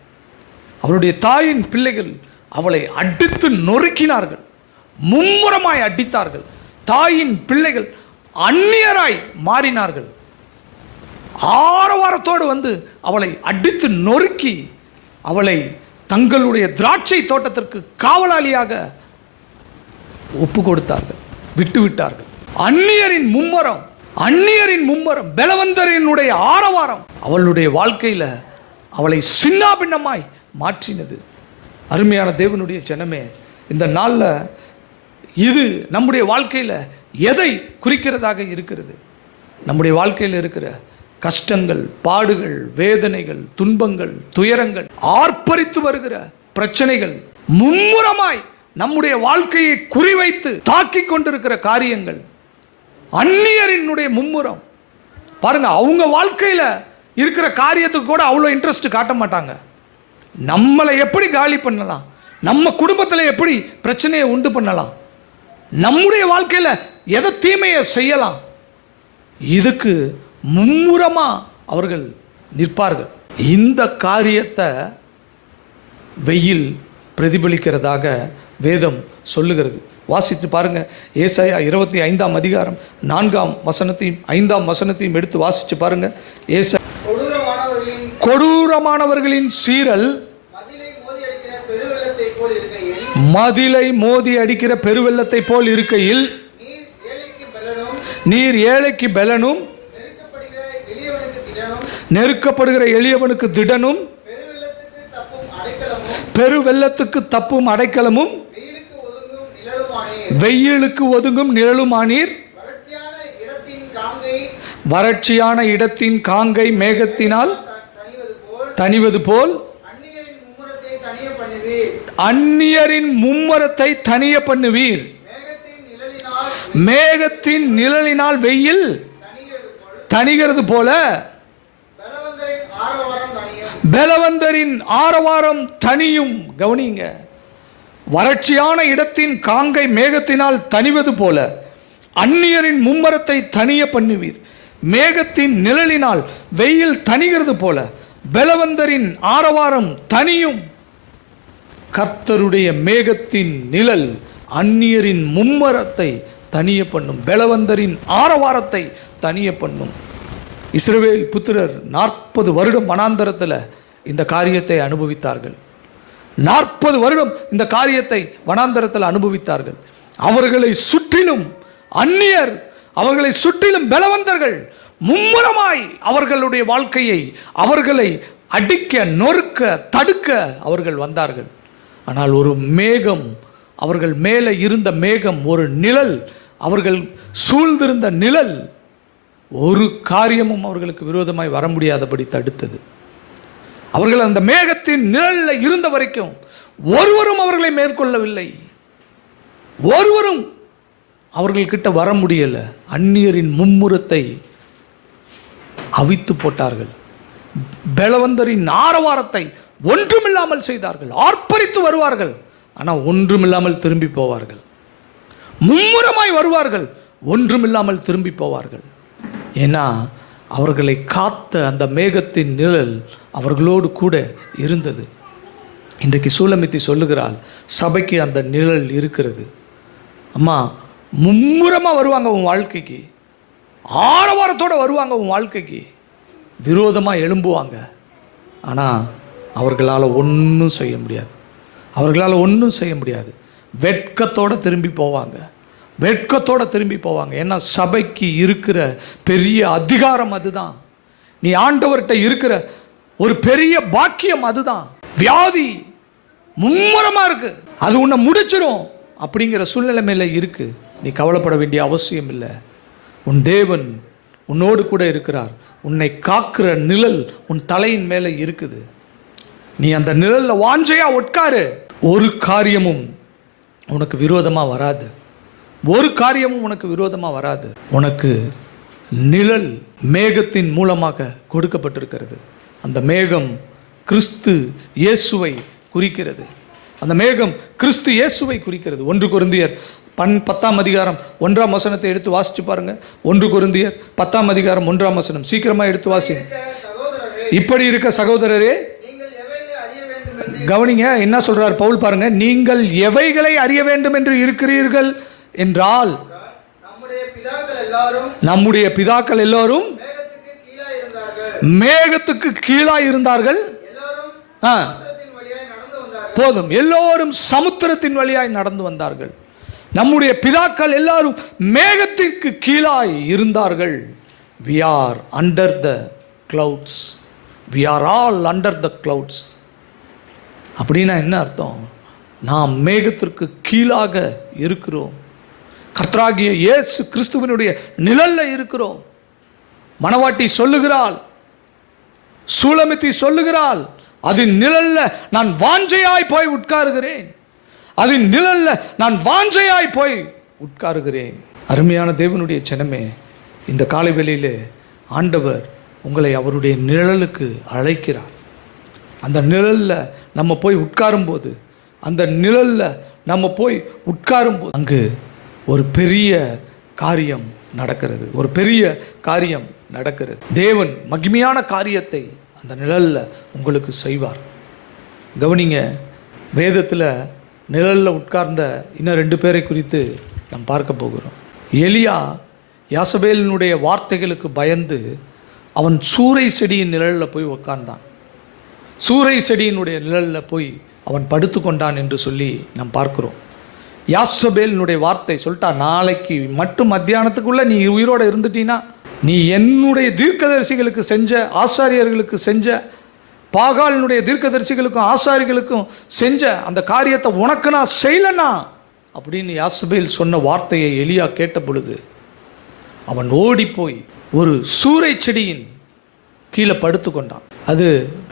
அவளுடைய தாயின் பிள்ளைகள் அவளை அடித்து நொறுக்கினார்கள், மும்முரமாய் அடித்தார்கள். தாயின் பிள்ளைகள் அந்நியராய் மாறினார்கள். ஆரவாரத்தோடு வந்து அவளை அடித்து நொறுக்கி அவளை தங்களுடைய திராட்சை தோட்டத்திற்கு காவலாளியாக ஒப்பு கொடுத்தார்கள், விட்டுவிட்டார்கள். அந்நியரின் மும்மரம், அந்நியரின் மும்மரம், பலவந்தரினுடைய ஆரவாரம் அவளுடைய வாழ்க்கையில் அவளை சின்னாபின்னமாய் மாற்றினது. அருமையான தேவனுடைய ஜனமே, இந்த நாளில் இது நம்முடைய வாழ்க்கையில் எதை குறிக்கிறதாக இருக்கிறது? நம்முடைய வாழ்க்கையில் இருக்கிற கஷ்டங்கள், பாடுகள், வேதனைகள், துன்பங்கள், துயரங்கள், ஆர்ப்பரித்து வருகிற பிரச்சனைகள், மும்முரமாய் நம்முடைய வாழ்க்கையை குறிவைத்து தாக்கி கொண்டிருக்கிற காரியங்கள், அந்நியரினுடைய மும்முரம். பாருங்க, அவங்க வாழ்க்கையில் இருக்கிற காரியத்துக்கு கூட அவ்வளோ இன்ட்ரெஸ்ட் காட்ட மாட்டாங்க. நம்மளை எப்படி காலி பண்ணலாம், நம்ம குடும்பத்தில் எப்படி பிரச்சனையை உண்டு பண்ணலாம், நம்முடைய வாழ்க்கையில் எதை தீமையை செய்யலாம், இதுக்கு மும்முரமா அவர்கள் நிற்பார்கள். இந்த காரியத்தை வெயில் பிரதிபலிக்கிறதாக வேதம் சொல்லுகிறது. வாசித்து பாருங்க, ஏசாயா 25ஆம் அதிகாரம் 4ஆம் வசனத்தையும் 5ஆம் வசனத்தையும் எடுத்து வாசித்து பாருங்க. கொடூரமானவர்களின் சீரல் மதிலை மோதி அடிக்கிற பெருவெள்ளத்தை போல் இருக்கையில் நீர் ஏழைக்கு பலனும் நெருக்கப்படுகிற எளியவனுக்கு திடனும் பெருவெள்ளத்துக்கு தப்பும் அடைக்கலமும் வெயிலுக்கு ஒதுங்கும் நிழலுமானீர். வறட்சியான இடத்தின் காங்கை மேகத்தினால் தணிவது போல் அந்நியரின் மும்மரத்தை தனிய பண்ணுவீர். மேகத்தின் நிழலினால் வெயில் தணிகிறது போல பலவந்தரின் ஆரவாரம் தனியும். கவனிங்க, வறட்சியான இடத்தின் காங்கை மேகத்தினால் தணிவது போல அந்நியரின் மும்மரத்தை தனிய பண்ணுவீர். மேகத்தின் நிழலினால் வெயில் தணிகிறது போல பலவந்தரின் ஆரவாரம் தனியும். கர்த்தருடைய மேகத்தின் நிழல் அந்நியரின் மும்மரத்தை தனிய பண்ணும், பலவந்தரின் ஆரவாரத்தை தனிய பண்ணும். இஸ்ரவேல் புத்திரர் 40 வருடம் வனாந்தரத்தில் இந்த காரியத்தை அனுபவித்தார்கள். 40 வருடம் இந்த காரியத்தை வனாந்தரத்தில் அனுபவித்தார்கள். அவர்களை சுற்றிலும் அந்நியர், அவர்களை சுற்றிலும் பலவந்தர்கள் மும்முரமாய் அவர்களுடைய வாழ்க்கையை அவர்களை அடிக்க, நொறுக்க, தடுக்க அவர்கள் வந்தார்கள். ஆனால் ஒரு மேகம், அவர்கள் மேலே இருந்த மேகம், ஒரு நிழல், அவர்கள் சூழ்ந்திருந்த நிழல் ஒரு காரியமும் அவர்களுக்கு விரோதமாய் வர முடியாதபடி தடுத்தது. அவர்கள் அந்த மேகத்தின் நிழலில் இருந்த வரைக்கும் ஒருவரும் அவர்களை மேற்கொள்ளவில்லை, ஒருவரும் அவர்கள்கிட்ட வர முடியல. அந்நியரின் மும்முரத்தை அவித்து போட்டார்கள். பலவந்தரின் ஆரவாரத்தை ஒன்றுமில்லாமல் செய்தார்கள். ஆர்ப்பரித்து வருவார்கள், ஆனால் ஒன்றுமில்லாமல் திரும்பி போவார்கள். மும்முரமாய் வருவார்கள், ஒன்றுமில்லாமல் திரும்பி போவார்கள். ஏன்னா அவர்களை காத்த அந்த மேகத்தின் நிழல் அவர்களோடு கூட இருந்தது. இன்றைக்கு சூலமித்தி சொல்லுகிறாள், சபைக்கு அந்த நிழல் இருக்கிறது. அம்மா, மும்முரமாக வருவாங்க உன் வாழ்க்கைக்கு, ஆரவாரத்தோடு வருவாங்க உன் வாழ்க்கைக்கு, விரோதமாக எழும்புவாங்க. ஆனால் அவர்களால் ஒன்றும் செய்ய முடியாது. அவர்களால் ஒன்றும் செய்ய முடியாது. வெட்கத்தோடு திரும்பி போவாங்க, வெட்கத்தோடு திரும்பி போவாங்க. ஏன்னா சபைக்கு இருக்கிற பெரிய அதிகாரம் அதுதான். நீ ஆண்டவர்கிட்ட இருக்கிற ஒரு பெரிய பாக்கியம் அதுதான். வியாதி மும்முரமாக இருக்கு, அது உன்னை முடிச்சிடும் அப்படிங்கிற சூழ்நிலை மேலே இருக்கு. நீ கவலைப்பட வேண்டிய அவசியம் இல்லை. உன் தேவன் உன்னோடு கூட இருக்கிறார். உன்னை காக்கிற நிழல் உன் தலையின் மேலே இருக்குது. நீ அந்த நிழலில் வாஞ்சையா உட்காரு. ஒரு காரியமும் உனக்கு விரோதமாக வராது. ஒரு காரியமும் உனக்கு விரோதமாக வராது. உனக்கு நிழல் மேகத்தின் மூலமாக கொடுக்கப்பட்டிருக்கிறது. அந்த மேகம் கிறிஸ்து இயேசுவை குறிக்கிறது. அந்த மேகம் கிறிஸ்து இயேசுவை குறிக்கிறது. 1 கொரிந்தியர் 10ஆம் அதிகாரம் 1ஆம் வசனத்தை எடுத்து வாசிச்சு பாருங்க. 1 கொரிந்தியர் 10ஆம் அதிகாரம் 1ஆம் வசனம். சீக்கிரமா எடுத்து வாசிங்க. இப்படி இருக்க சகோதரரே, கவனிங்க என்ன சொல்றார் பவுல் பாருங்க. நீங்கள் எவைகளை அறிய வேண்டும் என்று இருக்கிறீர்கள் என்றால், நம்முடைய பிதாக்கள் எல்லாரும் மேகத்துக்கு கீழாய் இருந்தார்கள். போதும், எல்லோரும் சமுத்திரத்தின் வழியாய் நடந்து வந்தார்கள். நம்முடைய பிதாக்கள் எல்லாரும் மேகத்திற்கு கீழாய் இருந்தார்கள். we are under the clouds, we are all under the clouds. அப்படின்னா என்ன அர்த்தம்? நாம் மேகத்திற்கு கீழாக இருக்கிறோம். கர்த்தராகிய இயேசு கிறிஸ்துவினுடைய நிழல்ல இருக்கிறோம். மணவாட்டி சொல்லுகிறாள், சூலமித்தி சொல்லுகிறாள், அதன் நிழல்ல நான் வாஞ்சையாய் போய் உட்காருகிறேன். அதன் நிழல்ல நான் வாஞ்சையாய் போய் உட்காருகிறேன். அருமையான தேவனுடைய ஜனமே, இந்த காலை வேளையிலே ஆண்டவர் உங்களை அவருடைய நிழலுக்கு அழைக்கிறார். அந்த நிழலில் நம்ம போய் உட்காரும்போது, அந்த நிழலில் நம்ம போய் உட்காரும்போது அங்கு ஒரு பெரிய காரியம் நடக்கிறது. ஒரு பெரிய காரியம் நடக்கிறது. தேவன் மகிமையான காரியத்தை அந்த நிழலில் உங்களுக்கு செய்வார். கவனிங்க, வேதத்தில் நிழலில் உட்கார்ந்த இன்னும் 2 பேரை குறித்து நாம் பார்க்க போகிறோம். எலியா யாசபேலினுடைய வார்த்தைகளுக்கு பயந்து அவன் சூரை செடியின் நிழலில் போய் உட்கார்ந்தான். சூரை செடியினுடைய நிழலில் போய் அவன் படுத்து கொண்டான் என்று சொல்லி நாம் பார்க்கிறோம். யாசபேலினுடைய வார்த்தை சொல்லிட்டா, நாளைக்கு மட்டும் மத்தியானத்துக்குள்ளே நீ உயிரோடு இருந்துட்டீன்னா, நீ என்னுடைய தீர்க்கதரிசிகளுக்கு செஞ்ச, ஆசாரியர்களுக்கு செஞ்ச, பாகாலினுடைய தீர்க்கதரிசிகளுக்கும் ஆசாரிகளுக்கும் செஞ்ச அந்த காரியத்தை உனக்கு நான் செய்யலனா அப்படின்னு யாசபேல் சொன்ன வார்த்தையை எலியா கேட்ட பொழுது அவன் ஓடி போய் ஒரு சூரை செடியின் கீழே படுத்து கொண்டான். அது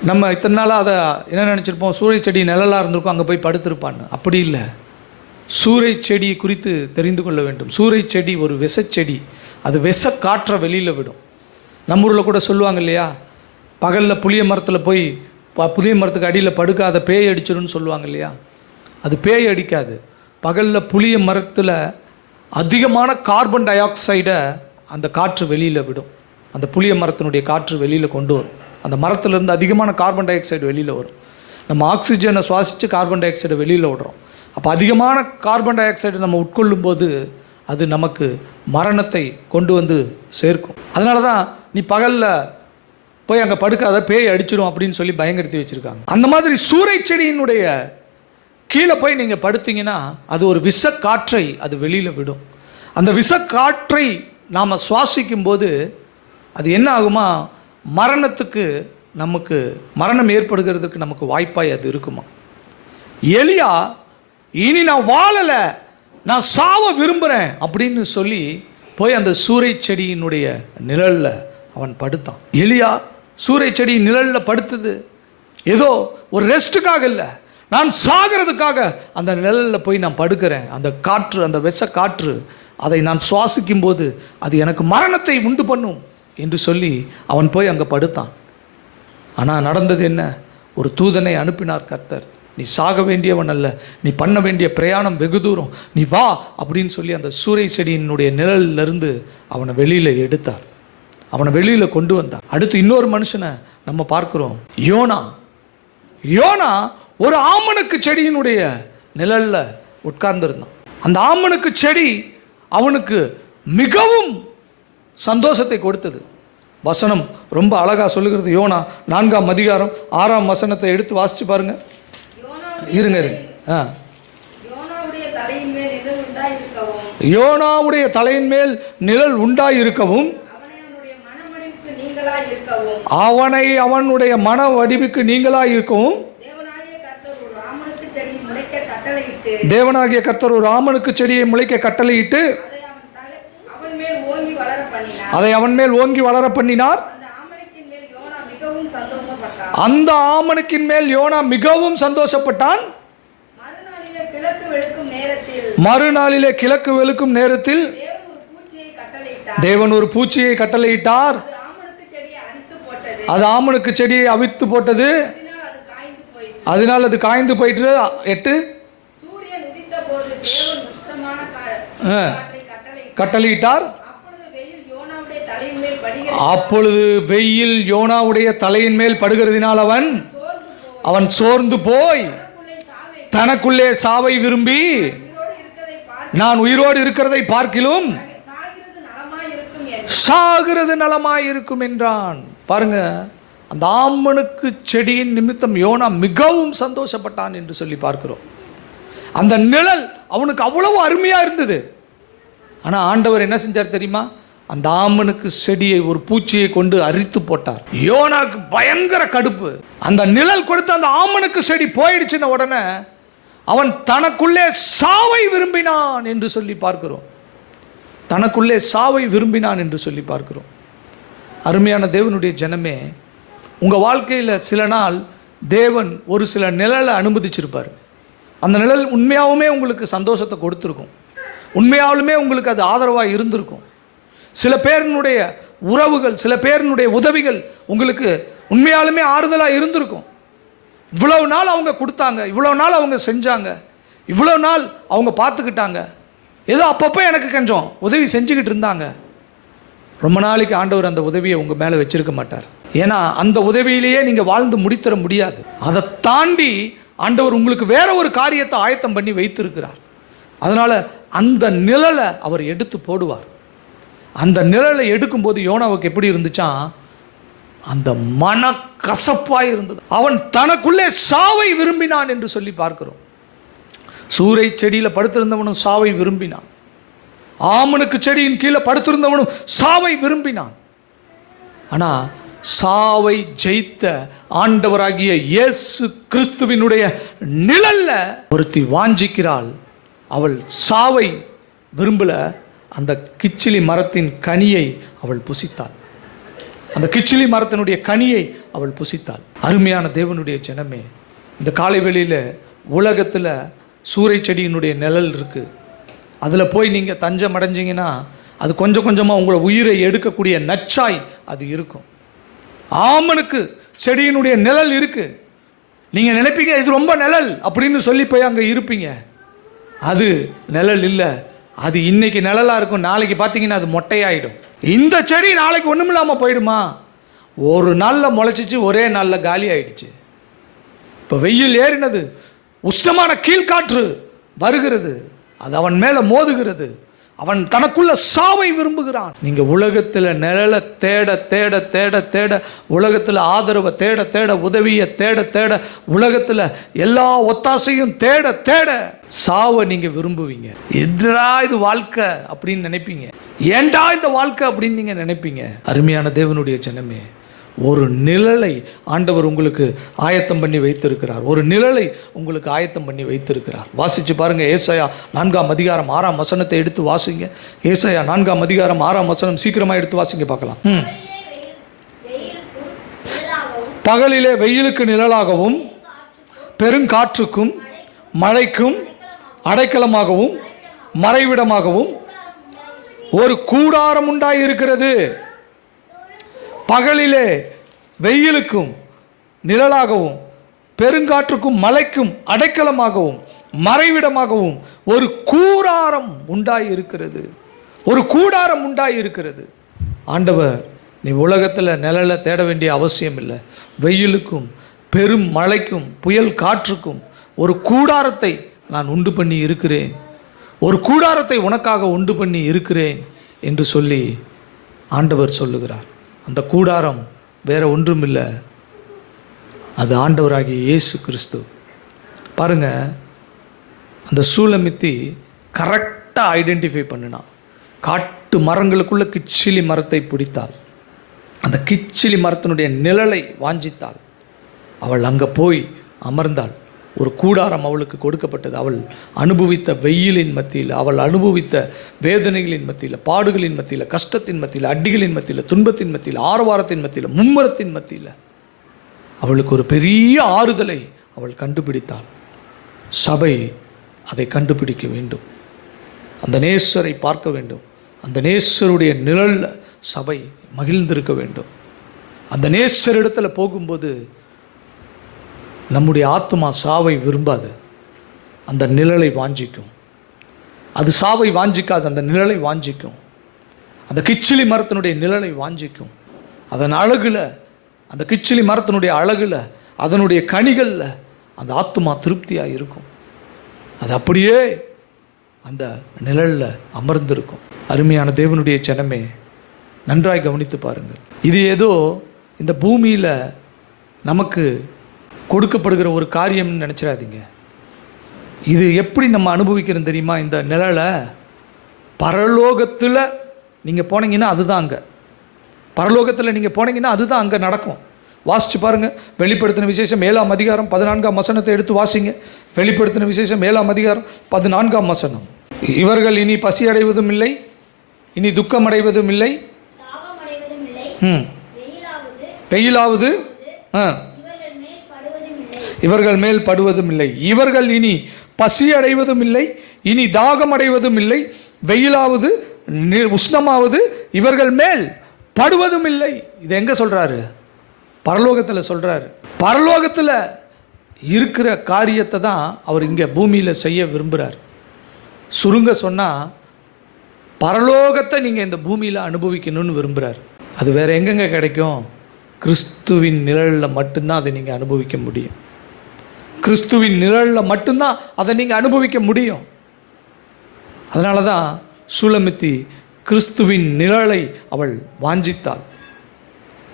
நம்ம இத்தனை நாளாக அதை என்ன நினச்சிருப்போம், சூறை செடி நிழலாக இருந்திருக்கும், அங்கே போய் படுத்திருப்பான்னு. அப்படி இல்லை. சூறை செடி குறித்து தெரிந்து கொள்ள வேண்டும். சூறை செடி ஒரு விஷச்செடி. அது விஷ காற்றை வெளியில் விடும். நம்ம ஊரில் கூட சொல்லுவாங்க இல்லையா, பகலில் புளிய மரத்தில் போய் புளிய மரத்துக்கு அடியில் படுக்காத பேய் அடிச்சிடும்னு சொல்லுவாங்க இல்லையா. அது பேய் அடிக்காது. பகலில் புளிய மரத்தில் அதிகமான கார்பன் டை ஆக்சைடை அந்த காற்று வெளியில் விடும். அந்த புளிய மரத்தினுடைய காற்று வெளியில் கொண்டு வரும். அந்த மரத்துலேருந்து அதிகமான கார்பன் டை ஆக்சைடு வெளியில் வரும். நம்ம ஆக்சிஜனை சுவாசித்து கார்பன் டை ஆக்சைடை வெளியில் விடுறோம். அப்போ அதிகமான கார்பன் டை ஆக்சைடை நம்ம உட்கொள்ளும் போது அது நமக்கு மரணத்தை கொண்டு வந்து சேர்க்கும். அதனால தான் நீ பகலில் போய் அங்கே படுக்காத, பேய் அடிச்சிடும் அப்படின்னு சொல்லி பயங்கடுத்தி வச்சுருக்காங்க. அந்த மாதிரி சூறை செடியினுடைய கீழே போய் நீங்கள் படுத்தீங்கன்னா அது ஒரு விஷ காற்றை அது வெளியில் விடும். அந்த விஷ காற்றை நாம் சுவாசிக்கும் போது அது என்ன ஆகுமா, மரணத்துக்கு நமக்கு மரணம் ஏற்படுகிறதுக்கு நமக்கு வாய்ப்பாய் அது இருக்குமா. எலியா இனி நான் வாழலை, நான் சாவ விரும்புகிறேன் அப்படின்னு சொல்லி போய் அந்த சூறை செடியினுடைய நிழலில் அவன் படுத்தான். எலியா சூறை செடி நிழலில் படுத்தது ஏதோ ஒரு ரெஸ்ட்டுக்காக இல்லை, நான் சாகிறதுக்காக அந்த நிழலில் போய் நான் படுக்கிறேன். அந்த காற்று, அந்த விஷ காற்று, அதை நான் சுவாசிக்கும் போது அது எனக்கு மரணத்தை உண்டு பண்ணும் என்று சொல்லி அவன் போய் அங்கே படுத்தான். ஆனால் நடந்தது என்ன, ஒரு தூதனை அனுப்பினார் கர்த்தர். நீ சாக வேண்டியவன் அல்ல, நீ பண்ண வேண்டிய பிரயாணம் வெகு தூரம், நீ வா அப்படின்னு சொல்லி அந்த சூறை செடியினுடைய நிழலிலிருந்து அவனை வெளியில் எடுத்தார். அவனை வெளியில கொண்டு வந்தார். அடுத்து இன்னொரு மனுஷனை நம்ம பார்க்கிறோம், யோனா. யோனா ஒரு ஆமணக்கு செடியினுடைய நிழல்ல உட்கார்ந்து இருந்தான். அந்த ஆமணக்கு செடி அவனுக்கு மிகவும் சந்தோஷத்தை கொடுத்தது. வசனம் ரொம்ப அழகா சொல்லுகிறது. யோனா 4ஆம் அதிகாரம் 6ஆம் வசனத்தை எடுத்து வாசிச்சு பாருங்க. இருங்க யோனாவுடைய தலையின் மேல் நிழல் உண்டாயிருக்கவும் அவனை அவனுடைய மன வடிவுக்கு நீங்களாய் இருக்கவும் தேவனாகிய கர்த்தர் ஒரு ஆமணக்கு செடியை முளைக்க கட்டளையிட்டு அதை அவன் மேல் ஓங்கி வளர பண்ணினார். அந்த ஆமணக்கின் மேல் யோனா மிகவும் சந்தோஷப்பட்டான். மறுநாளிலே கிழக்கு வெளுக்கும் நேரத்தில் தேவன் ஒரு பூச்சியை கட்டளையிட்டார். அது ஆமணக்கு செடியை அவித்து போட்டது. அதனால் அது காய்ந்து போயிற்று. 8 கட்டளையிட்டார். அப்பொழுது வெயில் யோனாவுடைய தலையின் மேல் படுகிறதினால் அவன் சோர்ந்து போய் தனக்குள்ளே சாவை விரும்பி, நான் உயிரோடு இருக்கிறதை பார்க்கிலும் சாகிறது நலமாயிருக்கும் என்றான். பாருங்க, அந்த ஆமணக்கு செடியின் நிமித்தம் யோனா மிகவும் சந்தோஷப்பட்டான் என்று சொல்லி பார்க்கிறோம். அந்த நிழல் அவனுக்கு அவ்வளவு அருமையா இருந்தது. ஆனா ஆண்டவர் என்ன செஞ்சார் தெரியுமா? அந்த ஆமணக்கு செடியை ஒரு பூச்சியை கொண்டு அரித்து போட்டார். யோனாக்கு பயங்கர கடுப்பு. அந்த நிழல் கொடுத்த அந்த ஆமணக்கு செடி போயிடுச்சுன உடனே அவன் தனக்குள்ளே சாவை விரும்பினான் என்று சொல்லி பார்க்கிறோம். தனக்குள்ளே சாவை விரும்பினான் என்று சொல்லி பார்க்கிறோம். அருமையான தேவனுடைய ஜனமே, உங்க வாழ்க்கையில் சில நாள் தேவன் ஒரு சில நிழலை அனுமதிச்சிருப்பார். அந்த நிழல் உண்மையாலுமே உங்களுக்கு சந்தோஷத்தை கொடுத்துருக்கும். உண்மையாலுமே உங்களுக்கு அது ஆதரவாக இருந்திருக்கும். சில பேரினுடைய உறவுகள், சில பேரினுடைய உதவிகள் உங்களுக்கு உண்மையாலுமே ஆறுதலாக இருந்திருக்கும். இவ்வளவு நாள் அவங்க கொடுத்தாங்க, இவ்வளவு நாள் அவங்க செஞ்சாங்க, இவ்வளவு நாள் அவங்க பார்த்துக்கிட்டாங்க, ஏதோ அப்பப்போ எனக்கு கொஞ்சம் உதவி செஞ்சுக்கிட்டு இருந்தாங்க. ரொம்ப நாளைக்கு ஆண்டவர் அந்த உதவியை உங்கள் மேலே வச்சிருக்க மாட்டார். ஏன்னா அந்த உதவியிலேயே நீங்கள் வாழ்ந்து முடித்தர முடியாது. அதை தாண்டி ஆண்டவர் உங்களுக்கு வேற ஒரு காரியத்தை ஆயத்தம் பண்ணி வைத்திருக்கிறார். அதனால் அந்த நிழலை அவர் எடுத்து போடுவார். அந்த நிழலை எடுக்கும்போது யோனாவுக்கு எப்படி இருந்துச்சான்? அந்த மன கசப்பாய் இருந்தது. அவன் தனக்குள்ளே சாவை விரும்பினான் என்று சொல்லி பார்க்கிறோம். சூறை செடியில் படுத்திருந்தவனும் சாவை விரும்பினான். ஆமணக்கு செடியின் கீழே படுத்திருந்தவனும் சாவை விரும்பினான். ஆனால் சாவை ஜெயித்த ஆண்டவராகிய இயேசு கிறிஸ்துவினுடைய நிழல்ல ஒருத்தி வாஞ்சிக்கிறாள். அவள் சாவை விரும்பல. அந்த கிச்சிலி மரத்தின் கனியை அவள் புசித்தாள். அந்த கிச்சிலி மரத்தினுடைய கனியை அவள் புசித்தாள். அருமையான தேவனுடைய ஜனமே, இந்த காலை வேளையில் உலகத்தில் சூறை செடியினுடைய நிழல் இருக்குது. அதில் போய் நீங்கள் தஞ்சம் அடைஞ்சிங்கன்னா அது கொஞ்சம் கொஞ்சமாக உங்களை உயிரை எடுக்கக்கூடிய நச்சாய் அது இருக்கும். ஆமனுக்கு செடியினுடைய நிழல் இருக்குது. நீங்கள் நினைப்பீங்க இது ரொம்ப நிழல் அப்படின்னு சொல்லி போய் அங்கே இருப்பீங்க. அது நிழல் இல்லை. அது இன்னைக்கு நிழலாக இருக்கும், நாளைக்கு பார்த்தீங்கன்னா அது மொட்டையாயிடும். இந்த செடி நாளைக்கு ஒன்றும் இல்லாமல் போயிடுமா? ஒரு நாளில் முளைச்சிச்சு, ஒரே நாளில் காலி ஆயிடுச்சு. இப்போ வெயில் ஏறினது, உஷ்ணமான கீழ்காற்று வருகிறது, அது அவன் மேலே மோதுகிறது. அவன் தனக்குள்ள சாவை விரும்புகிறான். நீங்க உலகத்தில் நிழலை தேட தேட தேட தேட, உலகத்தில் ஆதரவை தேட தேட, உதவியை தேட தேட, உலகத்தில் எல்லா ஒத்தாசையும் தேட தேட சாவை நீங்க விரும்புவீங்க. எதுடா இது வாழ்க்கை அப்படின்னு நினைப்பீங்க. ஏண்டா இந்த வாழ்க்கை அப்படின்னு நீங்க நினைப்பீங்க. அருமையான தேவனுடைய ஜனமே, ஒரு நிழலை ஆண்டவர் உங்களுக்கு ஆயத்தம் பண்ணி வைத்திருக்கிறார். ஒரு நிழலை உங்களுக்கு ஆயத்தம் பண்ணி வைத்திருக்கிறார். வாசிச்சு பாருங்க. ஏசாயா 4ஆம் அதிகாரம் 6ஆம் வசனத்தை எடுத்து வாசிங்க. ஏசாயா 4ஆம் அதிகாரம் 6ஆம் வசனம் சீக்கிரமா எடுத்து வாசிங்க பார்க்கலாம். பகலிலே வெயிலுக்கு நிழலாகவும் பெருங்காற்றுக்கும் மழைக்கும் அடைக்கலமாகவும் மறைவிடமாகவும் ஒரு கூடாரம் உண்டாயிருக்கிறது. பகலிலே வெயிலுக்கும் நிழலாகவும் பெருங்காற்றுக்கும் மலைக்கும் அடைக்கலமாகவும் மறைவிடமாகவும் ஒரு கூடாரம் உண்டாயிருக்கிறது. ஒரு கூடாரம் உண்டாயிருக்கிறது. ஆண்டவர் நீ உலகத்தில் நிழலை தேட வேண்டிய அவசியம் இல்லை. வெயிலுக்கும் பெரும் மழைக்கும் புயல் காற்றுக்கும் ஒரு கூடாரத்தை நான் உண்டு பண்ணி இருக்கிறேன், ஒரு கூடாரத்தை உனக்காக உண்டு பண்ணி இருக்கிறேன் என்று சொல்லி ஆண்டவர் சொல்லுகிறார். அந்த கூடாரம் வேற ஒன்றும் இல்லை, அது ஆண்டவராகிய இயேசு கிறிஸ்து. பாருங்க, அந்த சூலமித்தி கரெக்டாக ஐடென்டிஃபை பண்ணினான். காட்டு மரங்களுக்குள்ள கிச்சிலி மரத்தை பிடித்தாள். அந்த கிச்சிலி மரத்தினுடைய நிழலை வாஞ்சித்தாள். அவள் அங்கே போய் அமர்ந்தாள். ஒரு கூடாரம் அவளுக்கு கொடுக்கப்பட்டது. அவள் அனுபவித்த வெயிலின் மத்தியில், அவள் அனுபவித்த வேதனைகளின் மத்தியில், பாடுகளின் மத்தியில், கஷ்டத்தின் மத்தியில், அடிகளின் மத்தியில், துன்பத்தின் மத்தியில், ஆரவாரத்தின் மத்தியில், மும்மரத்தின் மத்தியில் அவளுக்கு ஒரு பெரிய ஆறுதலை அவள் கண்டுபிடித்தாள். சபை அதை கண்டுபிடிக்க வேண்டும். அந்த நேசரை பார்க்க வேண்டும். அந்த நேசருடைய நிழல்ல சபை மகிழ்ந்திருக்க வேண்டும். அந்த நேசரிடத்தில் போகும்போது நம்முடைய ஆத்துமா சாவை விரும்பாது, அந்த நிழலை வாஞ்சிக்கும். அது சாவை வாஞ்சிக்காது, அந்த நிழலை வாஞ்சிக்கும். அந்த கிச்சிலி மரத்தினுடைய நிழலை வாஞ்சிக்கும். அதன் அழகுல, அந்த கிச்சிலி மரத்தினுடைய அழகுல, அதனுடைய கனிகளில் அந்த ஆத்துமா திருப்தியாக இருக்கும். அது அப்படியே அந்த நிழலில் அமர்ந்திருக்கும். அருமையான தேவனுடைய ஜனமே, நன்றாய் கவனித்து பாருங்கள். இது ஏதோ இந்த பூமியில் நமக்கு கொடுக்கப்படுகிற ஒரு காரியம்னு நினச்சிடாதீங்க. இது எப்படி நம்ம அனுபவிக்கிறோம் தெரியுமா? இந்த நிழலை பரலோகத்தில் நீங்கள் போனீங்கன்னா அதுதான் அங்கே, பரலோகத்தில் நீங்கள் போனீங்கன்னா அதுதான் அங்கே நடக்கும். வாசித்து பாருங்கள். வெளிப்படுத்தின விசேஷம் 7ஆம் அதிகாரம் 14ஆம் வசனத்தை எடுத்து வாசிங்க. வெளிப்படுத்தின விசேஷம் 7ஆம் அதிகாரம் 14ஆம் வசனம். இவர்கள் இனி பசி அடைவதும் இல்லை, இனி துக்கம் அடைவதும் இல்லை, வெயிலாவது இவர்கள் மேல் படுவதும் இல்லை. இவர்கள் இனி பசி அடைவதும் இல்லை, இனி தாகம் அடைவதும் இல்லை, வெயிலாவது உஷ்ணமாவது இவர்கள் மேல் படுவதும் இல்லை. இது எங்கே சொல்கிறாரு? பரலோகத்தில் சொல்கிறாரு. பரலோகத்தில் இருக்கிற காரியத்தை தான் அவர் இங்கே பூமியில் செய்ய விரும்புகிறார். சுருங்க சொன்னால் பரலோகத்தை நீங்கள் இந்த பூமியில் அனுபவிக்கணும்னு விரும்புகிறார். அது வேறு எங்கெங்கே கிடைக்கும்? கிறிஸ்துவின் நிழலில் மட்டும்தான் அதை நீங்கள் அனுபவிக்க முடியும். கிறிஸ்துவின் நிழலில் மட்டும்தான் அதை நீங்கள் அனுபவிக்க முடியும். அதனால தான் சூலமித்தி கிறிஸ்துவின் நிழலை அவள் வாஞ்சித்தாள்.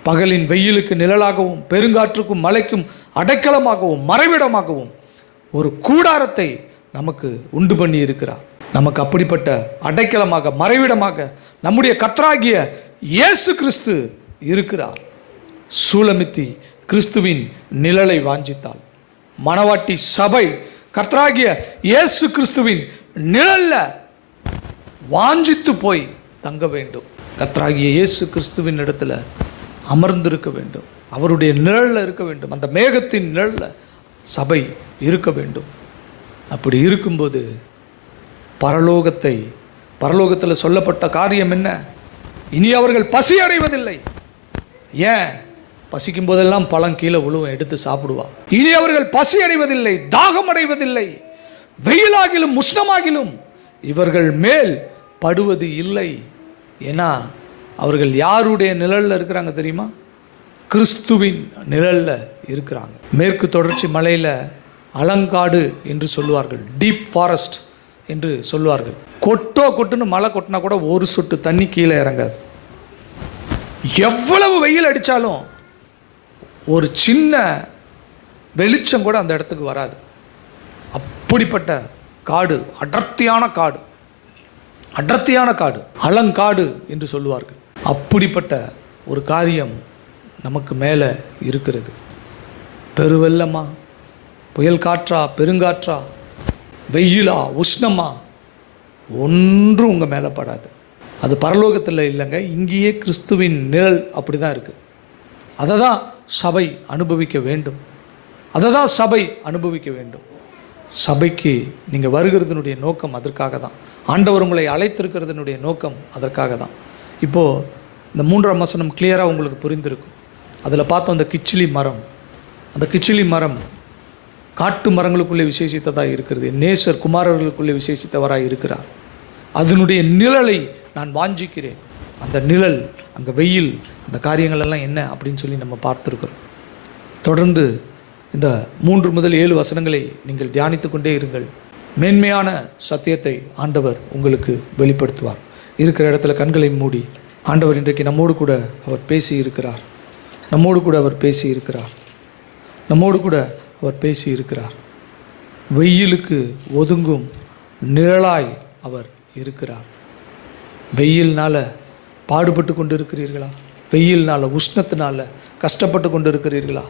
பகலின் வெயிலுக்கு நிழலாகவும், பெருங்காற்றுக்கும் மழைக்கும் அடைக்கலமாகவும், மறைவிடமாகவும் ஒரு கூடாரத்தை நமக்கு உண்டு பண்ணி இருக்கிறார். நமக்கு அப்படிப்பட்ட அடைக்கலமாக, மறைவிடமாக நம்முடைய கர்த்தராகிய இயேசு கிறிஸ்து இருக்கிறார். சூலமித்தி கிறிஸ்துவின் நிழலை வாஞ்சித்தாள். மணவாட்டி சபை கர்த்தராகிய இயேசு கிறிஸ்துவின் நிழல்ல வாஞ்சித்து போய் தங்க வேண்டும். கர்த்தராகிய இயேசு கிறிஸ்துவின் இடத்துல அமர்ந்திருக்க வேண்டும். அவருடைய நிழல்ல இருக்க வேண்டும். அந்த மேகத்தின் நிழல்ல சபை இருக்க வேண்டும். அப்படி இருக்கும்போது பரலோகத்தில் சொல்லப்பட்ட காரியம் என்ன? இனி அவர்கள் பசி அடைவதில்லை. ஏன்? பசிக்கும் போதெல்லாம் பழம் கீழே விழுவும், எடுத்து சாப்பிடுவா. இனி அவர்கள் பசி அடைவதில்லை, தாகம் அடைவதில்லை, வெயிலாகிலும் உஷ்ணமாகிலும் இவர்கள் மேல் படுவது இல்லை. ஏன்னா அவர்கள் யாருடைய நிழலில் இருக்கிறாங்க தெரியுமா? கிறிஸ்துவின் நிழலில் இருக்கிறாங்க. மேற்கு தொடர்ச்சி மலையில் அலங்காடு என்று சொல்லுவார்கள், டீப் ஃபாரஸ்ட் என்று சொல்லுவார்கள். கொட்டுன்னு மழை கொட்டினா கூட ஒரு சொட்டு தண்ணி கீழே இறங்காது. எவ்வளவு வெயில் அடித்தாலும் ஒரு சின்ன வெளிச்சம் கூட அந்த இடத்துக்கு வராது. அப்படிப்பட்ட காடு, அடர்த்தியான காடு, அலங்காடு என்று சொல்லுவார்கள். அப்படிப்பட்ட ஒரு காரியம் நமக்கு மேலே இருக்கிறது. பெருவெள்ளமா, புயல் காற்றா, பெருங்காற்றா, வெயிலா, உஷ்ணமா, ஒன்றும் உங்கள் மேலே படாது. அது பரலோகத்தில் இல்லைங்க, இங்கேயே கிறிஸ்துவின் நிழல் அப்படி தான் இருக்குது. அதை தான் சபை அனுபவிக்க வேண்டும். சபைக்கு நீங்கள் வருகிறதுனுடைய நோக்கம் அதற்காக தான். ஆண்டவர் உங்களை அழைத்திருக்கிறதுனுடைய நோக்கம் அதற்காக தான். இப்போது இந்த 3ஆம் வசனம் கிளியராக உங்களுக்கு புரிந்திருக்கும். அதில் பார்த்தோம், அந்த கிச்சிலி மரம் காட்டு மரங்களுக்குள்ளே விசேஷித்ததாக இருக்கிறது. நேசர் குமாரர்களுக்குள்ளே விசேஷித்தவராக இருக்கிறார். அதனுடைய நிழலை நான் வாஞ்சிக்கிறேன். அந்த நிழல், அங்கே வெயில், அந்த காரியங்கள் எல்லாம் என்ன அப்படின்னு சொல்லி நம்ம பார்த்துருக்கிறோம். தொடர்ந்து இந்த 3 முதல் 7 வசனங்களை நீங்கள் தியானித்து கொண்டே இருங்கள். மேன்மையான சத்தியத்தை ஆண்டவர் உங்களுக்கு வெளிப்படுத்துவார். இருக்கிற இடத்துல கண்களை மூடி, ஆண்டவர் இன்றைக்கு நம்மோடு கூட அவர் பேசி இருக்கிறார். நம்மோடு கூட அவர் பேசி இருக்கிறார். நம்மோடு கூட அவர் பேசி இருக்கிறார். வெயிலுக்கு ஒதுங்கும் நிழலாய் அவர் இருக்கிறார். வெயில்னால் பாடுபட்டு கொண்டு இருக்கிறீர்களா? வெயில்னால், உஷ்ணத்தினால கஷ்டப்பட்டு கொண்டு இருக்கிறீர்களா?